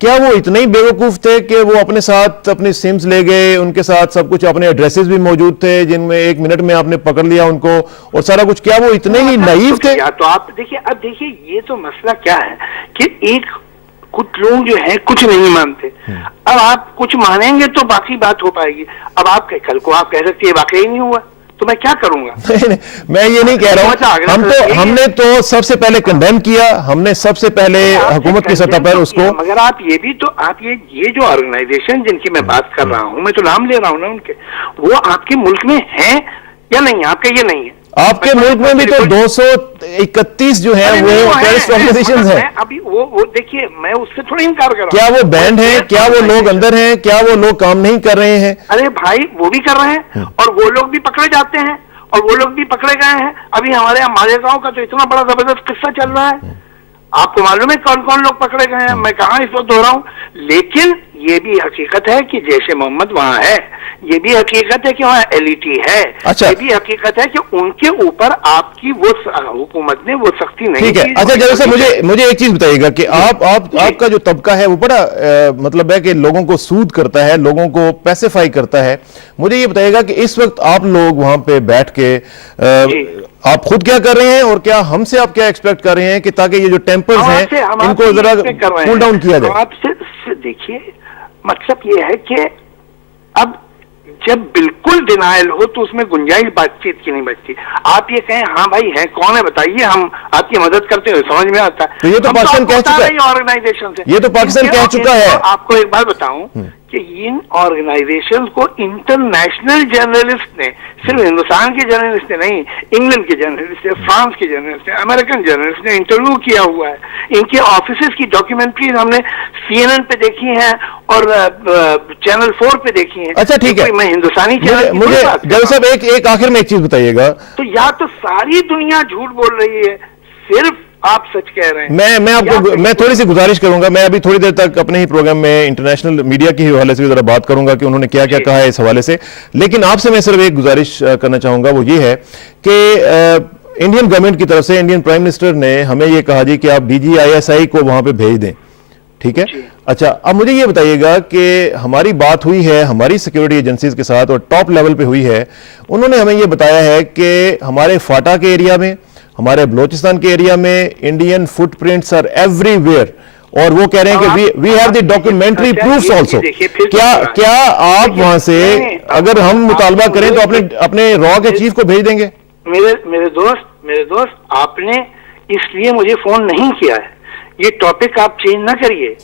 کیا وہ اتنے ہی بیوقوف تھے کہ وہ اپنے ساتھ اپنی سمز لے گئے, ان کے ساتھ سب کچھ, اپنے ایڈریسز بھی موجود تھے جن میں 1 منٹ میں آپ نے پکڑ لیا ان کو اور سارا کچھ, کیا وہ اتنے ہی نائیو تھے؟ تو آپ دیکھیے, اب دیکھیے یہ تو مسئلہ کیا ہے کہ کچھ لوگ جو ہیں کچھ نہیں مانتے, اب آپ کچھ مانیں گے تو باقی بات ہو پائے گی. اب آپ کل کو آپ کہہ سکتے ہیں واقعی نہیں ہوا, تو میں کیا کروں گا؟ میں یہ نہیں کہہ رہا ہوں, ہم نے تو سب سے پہلے کنڈیم کیا, ہم نے سب سے پہلے حکومت کی سطح پر اس کو, مگر آپ یہ بھی تو آپ یہ جو آرگنائزیشن جن کی میں بات کر رہا ہوں, میں تو نام لے رہا ہوں نا ان کے, وہ آپ کے ملک میں ہیں یا نہیں؟ آپ کا یہ نہیں ہے. آپ کے ملک میں بھی تو 231 جو ہیں وہ ٹیررسٹ آرگنائزیشنز ہیں. ابھی وہ دیکھیے, میں اس سے تھوڑا انکار کر رہا ہوں. کیا وہ بینڈ ہیں؟ کیا وہ لوگ اندر ہیں؟ کیا وہ لوگ کام نہیں کر رہے ہیں؟ ارے بھائی وہ بھی کر رہے ہیں اور وہ لوگ بھی پکڑے جاتے ہیں اور وہ لوگ بھی پکڑے گئے ہیں. ابھی ہمارے یہاں مالیگاؤں کا تو اتنا بڑا زبردست قصہ چل رہا ہے, آپ کو معلوم ہے کون کون لوگ پکڑے گئے ہیں, میں کہاں اس وقت دہراؤں. لیکن یہ بھی حقیقت ہے کہ جیش محمد وہاں ہے, یہ بھی حقیقت ہے کہ وہاں LET ہے, یہ بھی حقیقت ہے کہ ان کے اوپر آپ کی وہ حکومت نے وہ سختی نہیں. ٹھیک ہے, اچھا جیسا مجھے ایک چیز بتائیے گا کہ آپ کا جو طبقہ ہے وہ بڑا مطلب ہے کہ لوگوں کو سود کرتا ہے, لوگوں کو پیسیفائی کرتا ہے. مجھے یہ بتائیے گا کہ اس وقت آپ لوگ وہاں پہ بیٹھ کے آپ خود کیا کر رہے ہیں اور کیا ہم سے آپ کیا ایکسپیکٹ کر رہے ہیں کہ تاکہ یہ جو ٹیمپرز ہیں ان کو ذرا کول ڈاؤن کیا جائے؟ آپ سے دیکھیے, مطلب یہ ہے کہ اب جب بالکل ڈینائل ہو تو اس میں گنجائش بات چیت کی نہیں بچتی. آپ یہ کہیں ہاں بھائی ہیں کون ہے بتائیے, ہم آپ کی مدد کرتے ہوئے سمجھ میں آتا ہے. تو یہ تو پاکستان کہہ چکا ہے, آرگنائزیشن سے یہ تو پاکستان کہہ چکا ہے. آپ کو ایک بات بتاؤں کہ ان آرگنائزیشن کو انٹرنیشنل جرنلسٹ نے, صرف ہندوستان کے جرنلسٹ نے نہیں, انگلینڈ کے جرنلسٹ نے, فرانس کے جرنلسٹ نے, امریکن جرنلسٹ نے انٹرویو کیا ہوا ہے. ان کے آفیسز کی ڈاکیومنٹریز ہم نے CNN پہ دیکھی ہیں اور چینل 4 پہ دیکھی ہیں. اچھا ٹھیک ہے, میں ہندوستانی چینل مجھے جاوید صاحب ایک آخر میں ایک چیز بتائیے گا. تو یا تو ساری دنیا جھوٹ بول رہی ہے, صرف آپ سچ کہہ رہے ہیں. میں آپ کو میں تھوڑی سی گزارش کروں گا, میں ابھی تھوڑی دیر تک اپنے ہی پروگرام میں انٹرنیشنل میڈیا کے حوالے سے بھی ذرا بات کروں گا کہ انہوں نے کیا کیا کہا ہے اس حوالے سے. لیکن آپ سے میں صرف ایک گزارش کرنا چاہوں گا, وہ یہ ہے کہ انڈین گورنمنٹ کی طرف سے انڈین پرائم منسٹر نے ہمیں یہ کہا جی کہ آپ DGISI کو وہاں پہ بھیج دیں, ٹھیک ہے. اچھا اب مجھے یہ بتائیے گا کہ ہماری بات ہوئی ہے ہماری سیکیورٹی ایجنسیز کے ساتھ اور ٹاپ لیول پہ ہوئی ہے, انہوں نے ہمیں یہ بتایا ہے کہ ہمارے فاٹا کے ایریا میں, ہمارے بلوچستان کے ایریا میں Indian footprints are everywhere, اور وہ کہہ رہے ہیں کہ we have the documentary proofs also. کیا آپ وہاں سے اگر ہم مطالبہ کریں تو اپنے را کے چیف کو بھیج دیں گے؟ میرے دوست آپ نے اس لیے مجھے فون نہیں کیا ہے, یہ ٹاپک آپ چینج نہ کریے.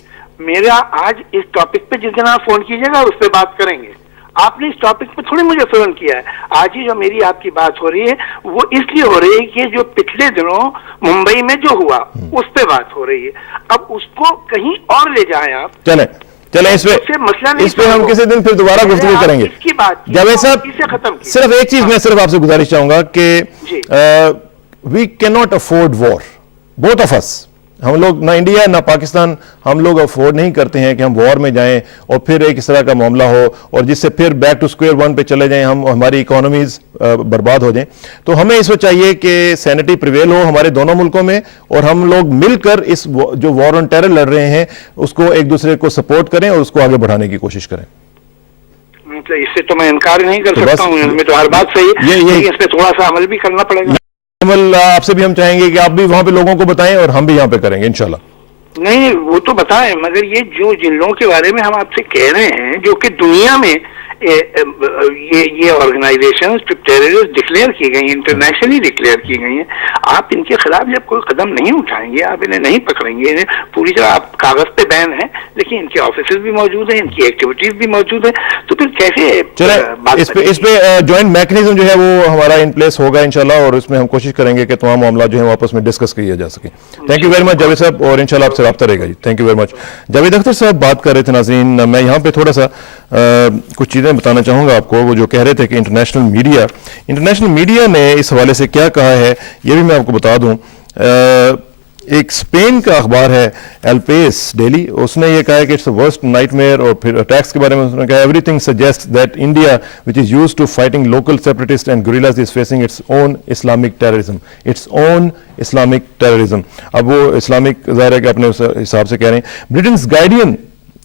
میرا آج اس ٹاپک پہ جس دن آپ فون کیجیے گا اس پہ بات کریں گے. آپ نے اس ٹاپک پہ تھوڑی مجھے فون کیا ہے. آج ہی جو میری آپ کی بات ہو رہی ہے وہ اس لیے ہو رہی ہے کہ جو پچھلے دنوں ممبئی میں جو ہوا اس پہ بات ہو رہی ہے. اب اس کو کہیں اور لے جائیں آپ. چلیں اس پہ ہم کسی دن پھر دوبارہ گفتگو کریں گے. جاوید صاحب صرف ایک چیز میں صرف آپ سے گزارش چاہوں گا کہ we can not afford war, both of us. ہم لوگ نہ انڈیا نہ پاکستان ہم لوگ افورڈ نہیں کرتے ہیں کہ ہم وار میں جائیں اور پھر ایک اس طرح کا معاملہ ہو اور جس سے پھر بیک ٹو اسکوئر ون پہ چلے جائیں, ہماری اکانومیز برباد ہو جائیں. تو ہمیں اس وقت چاہیے کہ سینٹی پریویل ہو ہمارے دونوں ملکوں میں, اور ہم لوگ مل کر اس جو وار آن ٹیرر لڑ رہے ہیں اس کو ایک دوسرے کو سپورٹ کریں اور اس کو آگے بڑھانے کی کوشش کریں. اس سے تو میں انکار نہیں کر سکتا ہوں, اس میں تو ہر بات صحیح ہے, اس پہ تھوڑا سا عمل بھی کرنا پڑے گا. آپ سے بھی ہم چاہیں گے کہ آپ بھی وہاں پہ لوگوں کو بتائیں اور ہم بھی یہاں پہ کریں گے انشاءاللہ. نہیں وہ تو بتائیں, مگر یہ جن لوگوں کے بارے میں ہم آپ سے کہہ رہے ہیں جو کہ دنیا میں یہ آرگنائزیشن ٹیررسٹ ڈکلیئر کی گئی ہیں, انٹرنیشنلی ڈکلیئر کی گئی ہیں, آپ ان کے خلاف جب کوئی قدم نہیں اٹھائیں گے, آپ انہیں نہیں پکڑیں گے, انہیں پوری طرح آپ کاغذ پہ بین ہیں لیکن ان کے آفیسز بھی موجود ہیں, ان کی ایکٹیویٹیز بھی موجود ہیں, تو پھر کیسے اس پہ جوائنٹ میکنزم جو ہے وہ ہمارا ان پلیس ہوگا انشاءاللہ, اور اس میں ہم کوشش کریں گے کہ تمام معاملات جو ہیں آپس میں ڈسکس کیا جا سکے. Thank you very much Javed صاحب, اور انشاءاللہ آپ سے رابطہ رہے گا جی. Thank you very much. Javed Akhtar صاحب بات کر رہے تھے. ناظرین میں یہاں پہ تھوڑا سا کچھ چیزیں بتانا چاہوں گا آپ کو. وہ جو کہہ رہے تھے کہ انٹرنیشنل میڈیا نے اس حوالے سے کیا کہا ہے یہ بھی میں آپ کو بتا دوں. ایک اسپین کا اخبار ہے ایل پیس ڈیلی, اس نے یہ کہا ہے کہ اٹس ورسٹ نائٹ میئر, اور پھر اٹیکس کے بارے میں اس نے کہا everything suggest that India which is used to fighting local separatist and guerrillas is facing its own Islamic terrorism, its own Islamic terrorism. اب وہ اسلامک ظاہر ہے کہ اپنے اس حساب سے کہہ رہے ہیں. برٹنز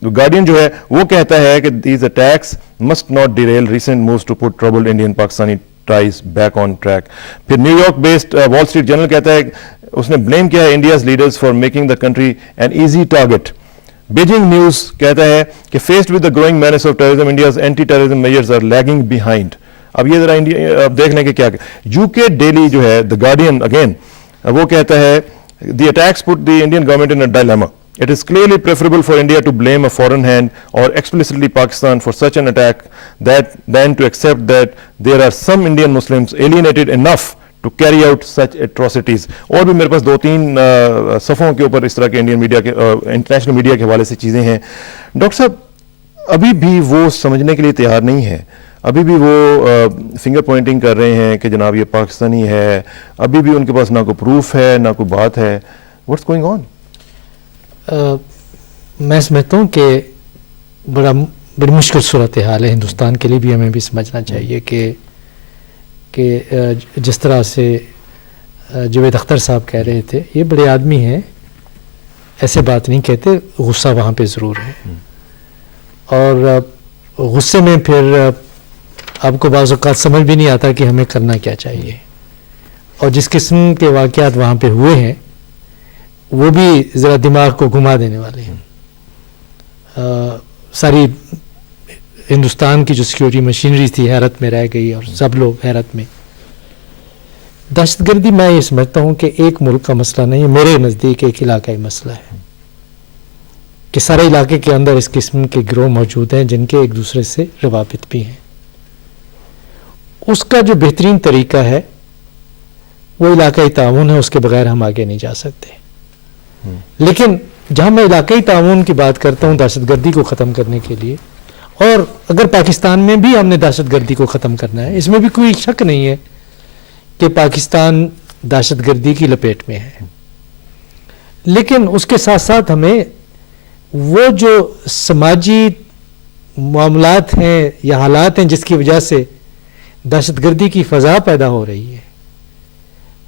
گارڈین جو ہے وہ کہتا ہے کہ these attacks must not derail recent moves to put troubled Indian Pakistani ties back on track. پھر New York based Wall Street Journal کہتا ہے, اس نے بلیم کیا ہے India's leaders for making the country an easy target. Beijing News کہتا ہے کہ faced with the growing menace of terrorism India's anti terrorism measures are lagging behind. اب یہ ذرا اب دیکھ لیں کہ کیا. یو کے ڈیلی جو ہے دا گارڈین اگین وہ کہتا ہے the attacks put the Indian government in a dilemma. It is clearly preferable for India to blame a foreign hand or explicitly Pakistan for such an attack than to accept that there are some Indian Muslims alienated enough to carry out such atrocities. اور بھی میرے پاس 2-3 صفحوں کے اوپر اس طرح کے Indian media کے international media کے حوالے سے چیزیں ہیں. ڈاکٹر صاحب ابھی بھی وہ سمجھنے کے لیے تیار نہیں ہے, ابھی بھی وہ فنگر پوائنٹنگ کر رہے ہیں کہ جناب یہ پاکستانی ہے, ابھی بھی ان کے پاس نہ کوئی پروف ہے نہ کوئی بات ہے. What's going on? میں سمجھتا ہوں کہ بڑی مشکل صورتحال ہے ہندوستان کے لیے بھی. ہمیں بھی سمجھنا چاہیے کہ جس طرح سے جاوید اختر صاحب کہہ رہے تھے, یہ بڑے آدمی ہیں, ایسے بات نہیں کہتے, غصہ وہاں پہ ضرور ہے. اور غصے میں پھر آپ کو بعض اوقات سمجھ بھی نہیں آتا کہ ہمیں کرنا کیا چاہیے. اور جس قسم کے واقعات وہاں پہ ہوئے ہیں وہ بھی ذرا دماغ کو گھما دینے والے ہیں. ساری ہندوستان کی جو سیکیورٹی مشینری تھی حیرت میں رہ گئی, اور سب لوگ حیرت میں. دہشت گردی میں یہ سمجھتا ہوں کہ ایک ملک کا مسئلہ نہیں ہے, میرے نزدیک ایک علاقائی مسئلہ ہے کہ سارے علاقے کے اندر اس قسم کے گروہ موجود ہیں جن کے ایک دوسرے سے روابط بھی ہیں. اس کا جو بہترین طریقہ ہے وہ علاقائی تعاون ہے, اس کے بغیر ہم آگے نہیں جا سکتے. لیکن جہاں میں علاقائی تعاون کی بات کرتا ہوں دہشت گردی کو ختم کرنے کے لیے, اور اگر پاکستان میں بھی ہم نے دہشت گردی کو ختم کرنا ہے, اس میں بھی کوئی شک نہیں ہے کہ پاکستان دہشت گردی کی لپیٹ میں ہے, لیکن اس کے ساتھ ساتھ ہمیں وہ جو سماجی معاملات ہیں یا حالات ہیں جس کی وجہ سے دہشت گردی کی فضا پیدا ہو رہی ہے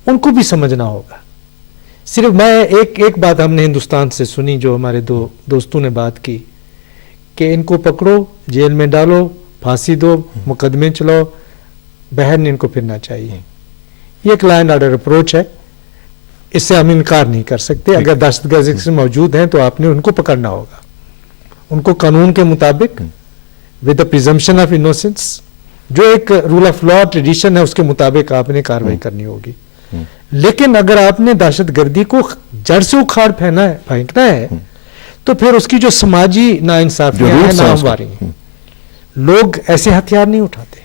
ان کو بھی سمجھنا ہوگا. صرف میں ایک بات ہم نے ہندوستان سے سنی, جو ہمارے دو دوستوں نے بات کی کہ ان کو پکڑو, جیل میں ڈالو, پھانسی دو, مقدمے چلاؤ, باہر نہیں ان کو پھرنا چاہیے. یہ ایک لا اینڈ آرڈر اپروچ ہے, اس سے ہم انکار نہیں کر سکتے. اگر دہشت گرد موجود ہیں تو آپ نے ان کو پکڑنا ہوگا, ان کو قانون کے مطابق ود دا پریزمپشن آف انوسنس, جو ایک رول آف لا ٹریڈیشن ہے اس کے مطابق آپ نے کارروائی کرنی ہوگی. لیکن اگر آپ نے دہشت گردی کو جڑ سے اکھاڑ پھینکنا ہے تو پھر اس کی جو سماجی ناانصافیاں ہیں, ناہمواری ہیں, لوگ ایسے ہتھیار نہیں اٹھاتے.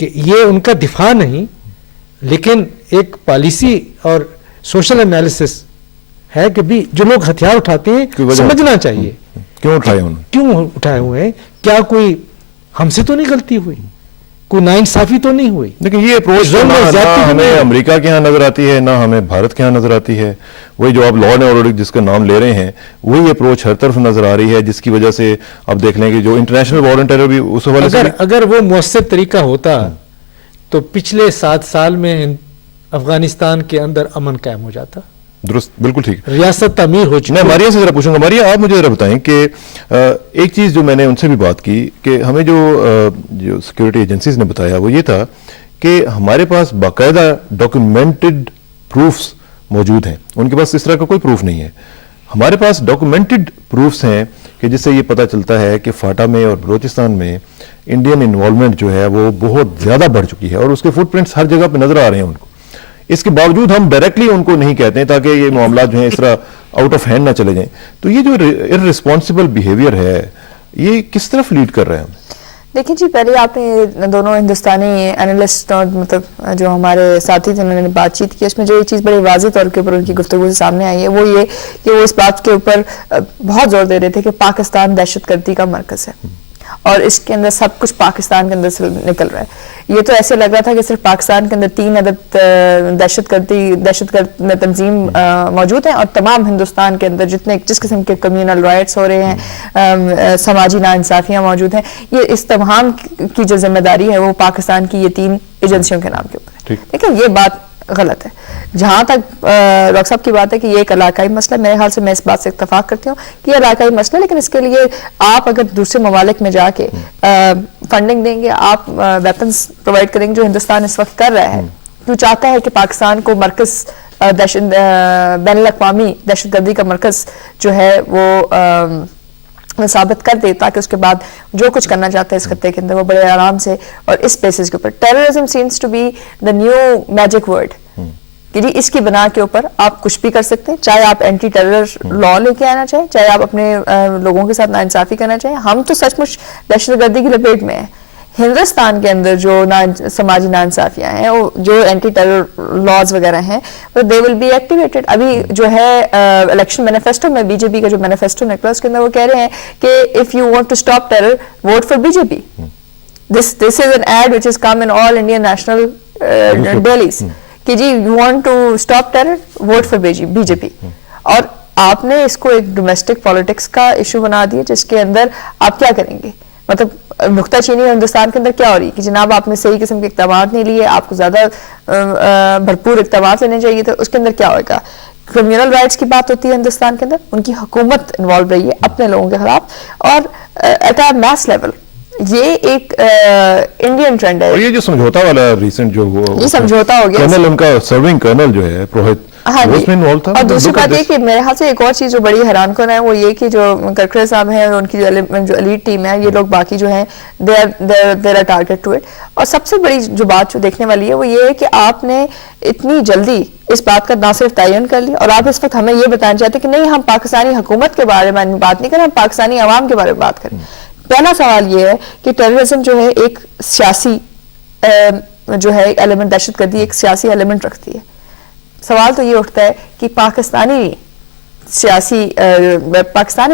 کہ یہ ان کا دفاع نہیں, لیکن ایک پالیسی اور سوشل انالیسس ہے کہ بھی جو لوگ ہتھیار اٹھاتے ہیں سمجھنا چاہیے کیوں اٹھائے ہوئے ہیں. کیا کوئی ہم سے تو نہیں غلطی ہوئی, کوئی ناانصافی تو نہیں ہوئی. لیکن یہ اپروچ نہ ہمیں امریکہ کے ہاں نظر آتی ہے نہ ہمیں بھارت کے ہاں نظر آتی ہے. وہی جو آپ لا اینڈ آرڈر جس کا نام لے رہے ہیں وہی اپروچ ہر طرف نظر آ رہی ہے, جس کی وجہ سے آپ دیکھ لیں کہ جو انٹرنیشنل وار اینڈ ٹیرر بھی اس حوالے سے اگر وہ مؤثر طریقہ ہوتا تو پچھلے 7 سال میں افغانستان کے اندر امن قائم ہو جاتا. درست, بالکل ٹھیک. ریاست تعمیر ہو چکی. میں ماریا سے ذرا پوچھوں گا. ماریا آپ مجھے ذرا بتائیں کہ ایک چیز جو میں نے ان سے بھی بات کی کہ ہمیں جو سیکورٹی ایجنسیز نے بتایا وہ یہ تھا کہ ہمارے پاس باقاعدہ ڈاکیومنٹڈ پروفس موجود ہیں, ان کے پاس اس طرح کا کوئی پروف نہیں ہے. ہمارے پاس ڈاکیومنٹڈ پروفس ہیں کہ جس سے یہ پتہ چلتا ہے کہ فاٹا میں اور بلوچستان میں انڈین انوالومنٹ جو ہے وہ بہت زیادہ بڑھ چکی ہے اور اس کے فٹ پرنٹس ہر جگہ پہ نظر آ رہے ہیں ان کو. اس کے باوجود ہم ڈائریکٹلی ان کو نہیں کہتے ہیں تاکہ یہ معاملات جو ہیں اس طرح آؤٹ آف ہینڈ نہ چلے جائیں. تو یہ جو ارریسپانسبل بیہیویئر ہے یہ کس طرف لیڈ کر رہے ہیں ہم؟ دیکھیں جی, پہلے آپ نے دونوں ہندوستانی اینالسٹ اور مطلب جو ہمارے ساتھی تھے انہوں نے بات چیت کی, اس میں جو یہ چیز بڑی واضح طور کے اوپر ان کی گفتگو سے سامنے آئی ہے وہ یہ کہ وہ اس بات کے اوپر بہت زور دے رہے تھے کہ پاکستان دہشت گردی کا مرکز ہے. اور اس کے اندر سب کچھ پاکستان کے اندر سے نکل رہا ہے. یہ تو ایسے لگ رہا تھا کہ صرف پاکستان کے اندر 3 عدد دہشت گرد تنظیم موجود ہیں اور تمام ہندوستان کے اندر جس قسم کے کمیونل رائٹس ہو رہے ہیں, سماجی ناانصافیاں موجود ہیں, یہ اس تمام کی جو ذمہ داری ہے وہ پاکستان کی یہ 3 ایجنسیوں کے نام کے اوپر ہے. لیکن یہ بات غلط ہے. جہاں تک ڈاکٹر صاحب کی بات ہے کہ یہ ایک علاقائی مسئلہ, میرے خیال سے میں اس بات سے اتفاق کرتی ہوں کہ یہ علاقائی مسئلہ, لیکن اس کے لیے آپ اگر دوسرے ممالک میں جا کے فنڈنگ دیں گے, آپ ویپنز پرووائڈ کریں گے جو ہندوستان اس وقت کر رہا ہے, جو چاہتا ہے کہ پاکستان کو مرکز بین الاقوامی دہشت گردی کا مرکز جو ہے وہ ثابت کر دے, تاکہ اس کے بعد جو کچھ کرنا چاہتے ہیں اس خطے کے اندر وہ بڑے آرام سے اور اس بیسس کے اوپر. Terrorism seems to be the new magic word کہ جی اس کی بنا کے اوپر آپ کچھ بھی کر سکتے ہیں, چاہے آپ اینٹی ٹیرر لا لے کے آنا چاہیں, چاہے آپ اپنے لوگوں کے ساتھ ناانصافی کرنا چاہیں. ہم تو سچ مچ دہشت گردی کی لپیٹ میں ہیں. ہندوستان کے اندر جو سماجی ناانصافیاں ہیں, جو اینٹی ٹیرر لاز وغیرہ ہیں, دے ول بی ایکٹیویٹڈ. ابھی جو ہے الیکشن مینیفیسٹو میں بی جے پی کا جو مینیفیسٹو نکلا اس کے اندر وہ کہہ رہے ہیں کہ if you want to stop terror vote for B J P. This is an ad which is come in all Indian national dailies کہ جی you want to stop terror vote for B J P. اور آپ نے اس کو ایک domestic politics کا issue بنا دیا جس کے اندر آپ کیا کریں گے. مطلب نکتہ چینی ہندوستان کے اندر کیا ہو رہی ہے کہ جناب آپ نے صحیح قسم کے اقدامات نہیں لیے, آپ کو زیادہ بھرپور اقدامات لینے چاہیے تھے. اس کے اندر کیا ہوگا؟ کمیونل رائٹس کی بات ہوتی ہے ہندوستان کے اندر, ان کی حکومت انوالو رہی ہے اپنے لوگوں کے خلاف, اور ایٹ اے میس لیول یہ ایک انڈین ٹرینڈ ہے. اور یہ جو سمجھوتا والا ریسنٹ جو یہ سمجھوتا ہو گیا, کرنل ان کا سرونگ کرنل جو ہے پروہت, ہاں وہ اس میں انوالو تھا. اور دوسری بات یہ کہ میرے خیال سے ایک اور چیز جو بڑی حیران کن ہے وہ یہ کہ جو کرکرے صاحب ہیں اور ان کی جو ایلیٹ ٹیم ہے, یہ لوگ باقی جو ہیں there are target to it. اور سب سے بڑی جو بات جو دیکھنے والی ہے وہ یہ ہے کہ آپ نے اتنی جلدی اس بات کا نہ صرف تعین کر لی, اور آپ اس وقت ہمیں یہ بتانا چاہتے کہ نہیں ہم پاکستانی حکومت کے بارے میں بات نہیں کریں, ہم پاکستانی عوام کے بارے میں بات کریں. پہلا سوال یہ ہے کہ ٹیررزم جو ہے ایک سیاسی جو ہے ایلیمنٹ, دہشت گردی ایک سیاسی ایلیمنٹ رکھتی ہے. سوال تو یہ اٹھتا ہے کہ پاکستانی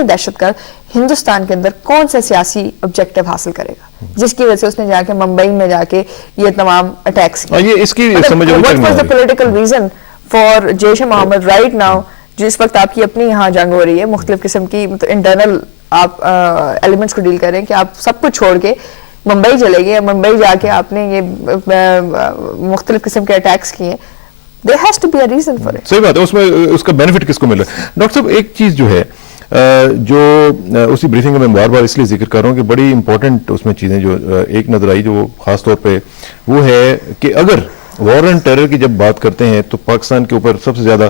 دہشت گرد ہندوستان کے اندر کون سے سیاسی آبجیکٹو حاصل کرے گا جس کی وجہ سے اس نے جا کے ممبئی میں جا کے یہ تمام اٹیکس کیے. یہ اس کی سمجھ What was the political reason for Jaish Muhammad right now جس وقت آپ کی اپنی یہاں جنگ ہو رہی ہے, مختلف قسم کی انٹرنل آپ ایلیمنٹس کو ڈیل کر رہے ہیں کہ آپ سب کچھ چھوڑ کے ممبئی چلے گئے, ممبئی جا کے آپ نے یہ مختلف قسم کے اٹیکس کیے. There has to be a reason for it. صحیح بات ہے, اس میں اس کا بینیفٹ کس کو مل رہا ہے. ڈاکٹر صاحب ایک چیز جو ہے جو اسی بریفنگ میں بار بار اس لیے ذکر کر رہا ہوں کہ بڑی امپورٹنٹ اس میں چیزیں جو ایک نظر آئی جو خاص طور پہ وہ ہے کہ اگر وار اینڈ ٹیرر کی جب بات کرتے ہیں تو پاکستان کے اوپر سب سے زیادہ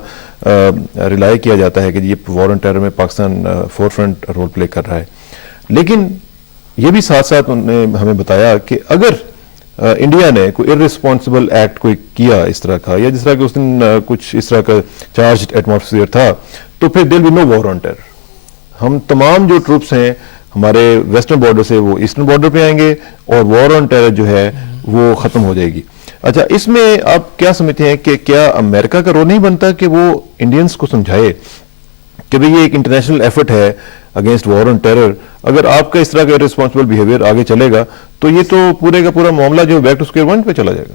ریلائی کیا جاتا ہے کہ یہ وار اینڈ ٹیرر میں Pakistan forefront role play کر رہا ہے. لیکن یہ بھی ساتھ ساتھ انہوں نے ہمیں بتایا کہ اگر انڈیا نے کوئی ارسپانسبل ایکٹ کوئی کیا اس طرح کا, یا جس طرح کہ اس دن کچھ اس طرح کا چارج ایٹماسفیئر تھا, تو پھر there be know war on terror. ہم تمام جو ٹروپس ہیں ہمارے ویسٹرن بارڈر سے وہ ایسٹرن بارڈر پہ آئیں گے اور وار آن ٹیرر جو ہے وہ ختم ہو جائے گی. اچھا, اس میں آپ کیا سمجھتے ہیں کہ کیا امریکہ کا رول نہیں بنتا کہ وہ انڈینز کو سمجھائے کہ بھئی یہ ایک انٹرنیشنل ایفرٹ ہے اگینسٹ وار آن ٹیرر, اگر آپ کا اس طرح کا ریسپانسبل بیہیویئر آگے چلے گا تو یہ تو پورے کا پورا معاملہ جو بیک ٹو اسکوائر ون پہ چلا جائے گا.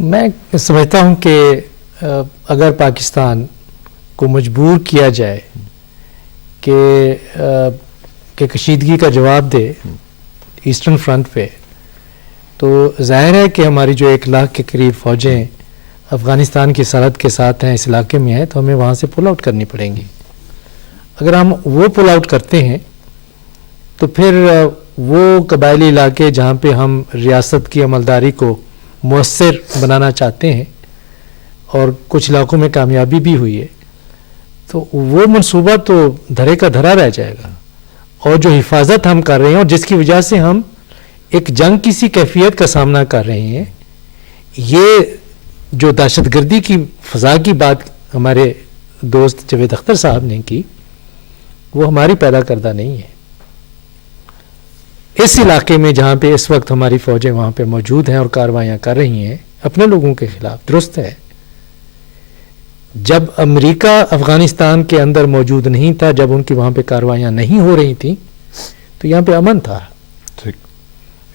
میں سمجھتا ہوں کہ اگر پاکستان کو مجبور کیا جائے کہ کشیدگی کا جواب دے ایسٹرن فرنٹ پہ, تو ظاہر ہے کہ ہماری جو 1 لاکھ کے قریب فوجیں افغانستان کی سرحد کے ساتھ ہیں, اس علاقے میں ہیں, تو ہمیں وہاں سے پل آؤٹ کرنی پڑیں گی. اگر ہم وہ پل آؤٹ کرتے ہیں تو پھر وہ قبائلی علاقے جہاں پہ ہم ریاست کی عملداری کو مؤثر بنانا چاہتے ہیں اور کچھ علاقوں میں کامیابی بھی ہوئی ہے, تو وہ منصوبہ تو دھرے کا دھرا رہ جائے گا. اور جو حفاظت ہم کر رہے ہیں اور جس کی وجہ سے ہم ایک جنگ کی سی کیفیت کا سامنا کر رہے ہیں, یہ جو دہشت گردی کی فضا کی بات ہمارے دوست جاوید اختر صاحب نے کی, وہ ہماری پیدا کردہ نہیں ہے. اس علاقے میں جہاں پہ اس وقت ہماری فوجیں وہاں پہ موجود ہیں اور کارروائیاں کر رہی ہیں اپنے لوگوں کے خلاف, درست ہے. جب امریکہ افغانستان کے اندر موجود نہیں تھا, جب ان کی وہاں پہ کارروائیاں نہیں ہو رہی تھیں, تو یہاں پہ امن تھا. ٹھیک.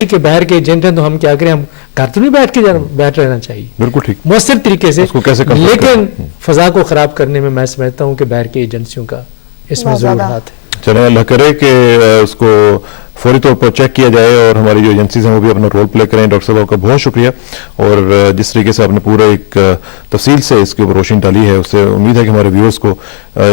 کہ باہر کے ایجنٹ ہیں تو ہم کیا کریں, ہم گھر تو نہیں بیٹھ رہنا چاہیے, بالکل ٹھیک, مؤثر طریقے سے, اس کو کیسے کنٹرول لیکن فضا کو خراب کرنے میں میں سمجھتا ہوں کہ باہر کی ایجنسیوں کا اس میں بہت ضرور زیادہ. ہاتھ ہے. چلیں اللہ کرے کہ اس کو فوری طور پر چیک کیا جائے اور ہماری جو ایجنسیز ہیں وہ بھی اپنا رول پلے کریں. ڈاکٹر صاحب آپ کا بہت شکریہ, اور جس طریقے سے آپ نے پورا ایک تفصیل سے اس کے اوپر روشنی ڈالی ہے, اس سے امید ہے کہ ہمارے ویورز کو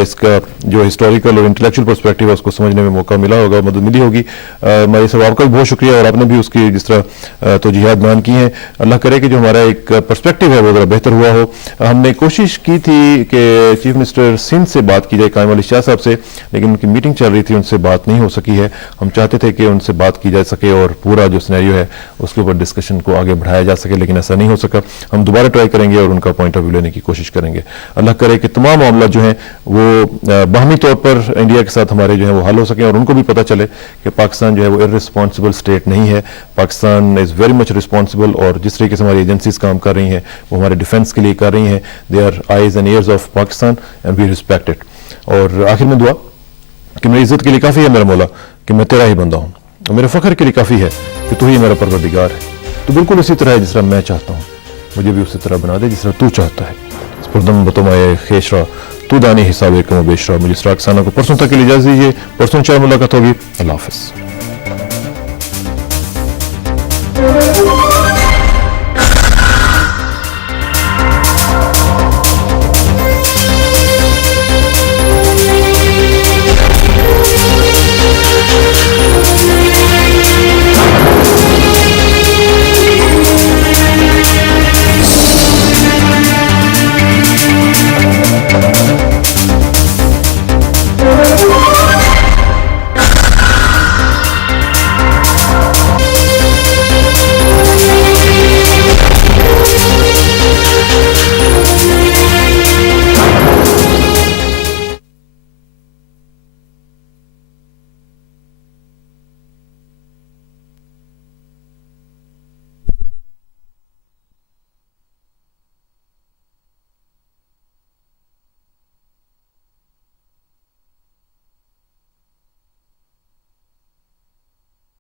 اس کا جو ہسٹوریکل اور انٹلیکچوئل پرسپیکٹیو ہے اس کو سمجھنے میں موقع ملا ہوگا, مدد ملی ہوگی. مائی صاحب آپ کا بھی بہت شکریہ, اور آپ نے بھی اس کی جس طرح توجیہات بیان کی ہیں. اللہ کرے کہ جو ہمارا ایک پرسپیکٹیو ہے وہ ذرا بہتر ہوا ہو. ہم نے کوشش کی تھی کہ چیف منسٹر سندھ سے بات کی جائے, قائم علی شاہ صاحب سے, لیکن ان کی میٹنگ چل رہی تھی, ان سے بات نہیں ہو سکی ہے. ہم چاہتے تھے کہ ان سے بات کی جا سکے اور پورا جو سینیریو ہے اس کے اوپر ڈسکشن کو آگے بڑھایا جا سکے, لیکن ایسا نہیں ہو سکا. ہم دوبارہ ٹرائی کریں گے اور ان کا پوائنٹ آف ویو لینے کی کوشش کریں گے. اللہ کرے کہ تمام معاملات جو ہیں وہ باہمی طور پر انڈیا کے ساتھ ہمارے جو ہیں وہ حل ہو سکیں, اور ان کو بھی پتہ چلے کہ پاکستان جو ہے وہ ارسپانسبل اسٹیٹ نہیں ہے. Pakistan is very much responsible, اور جس طریقے سے ہماری ایجنسیز کام کر رہی ہیں وہ ہمارے ڈیفینس کے لیے کر رہی ہیں. They are eyes and ears of Pakistan and we respect it. اور آخر میں دعا کہ میری عزت کے لیے کافی ہے میرا مولا کہ میں تیرا ہی بندہ ہوں, اور میرے فخر کے لیے کافی ہے کہ تو ہی میرا پروردگار ہے. تو بالکل اسی طرح ہے جس طرح میں چاہتا ہوں, مجھے بھی اسی طرح بنا دے جس طرح تو چاہتا ہے. اس پر دم بتمائے خیشرا تو دانی حساب کم و بیشرا. مجھے اسراق ثانہ کو پرسوں تک کے لیے اجازت دیجیے, پرسوں انشاءاللہ ملاقات ہوگی. اللہ حافظ.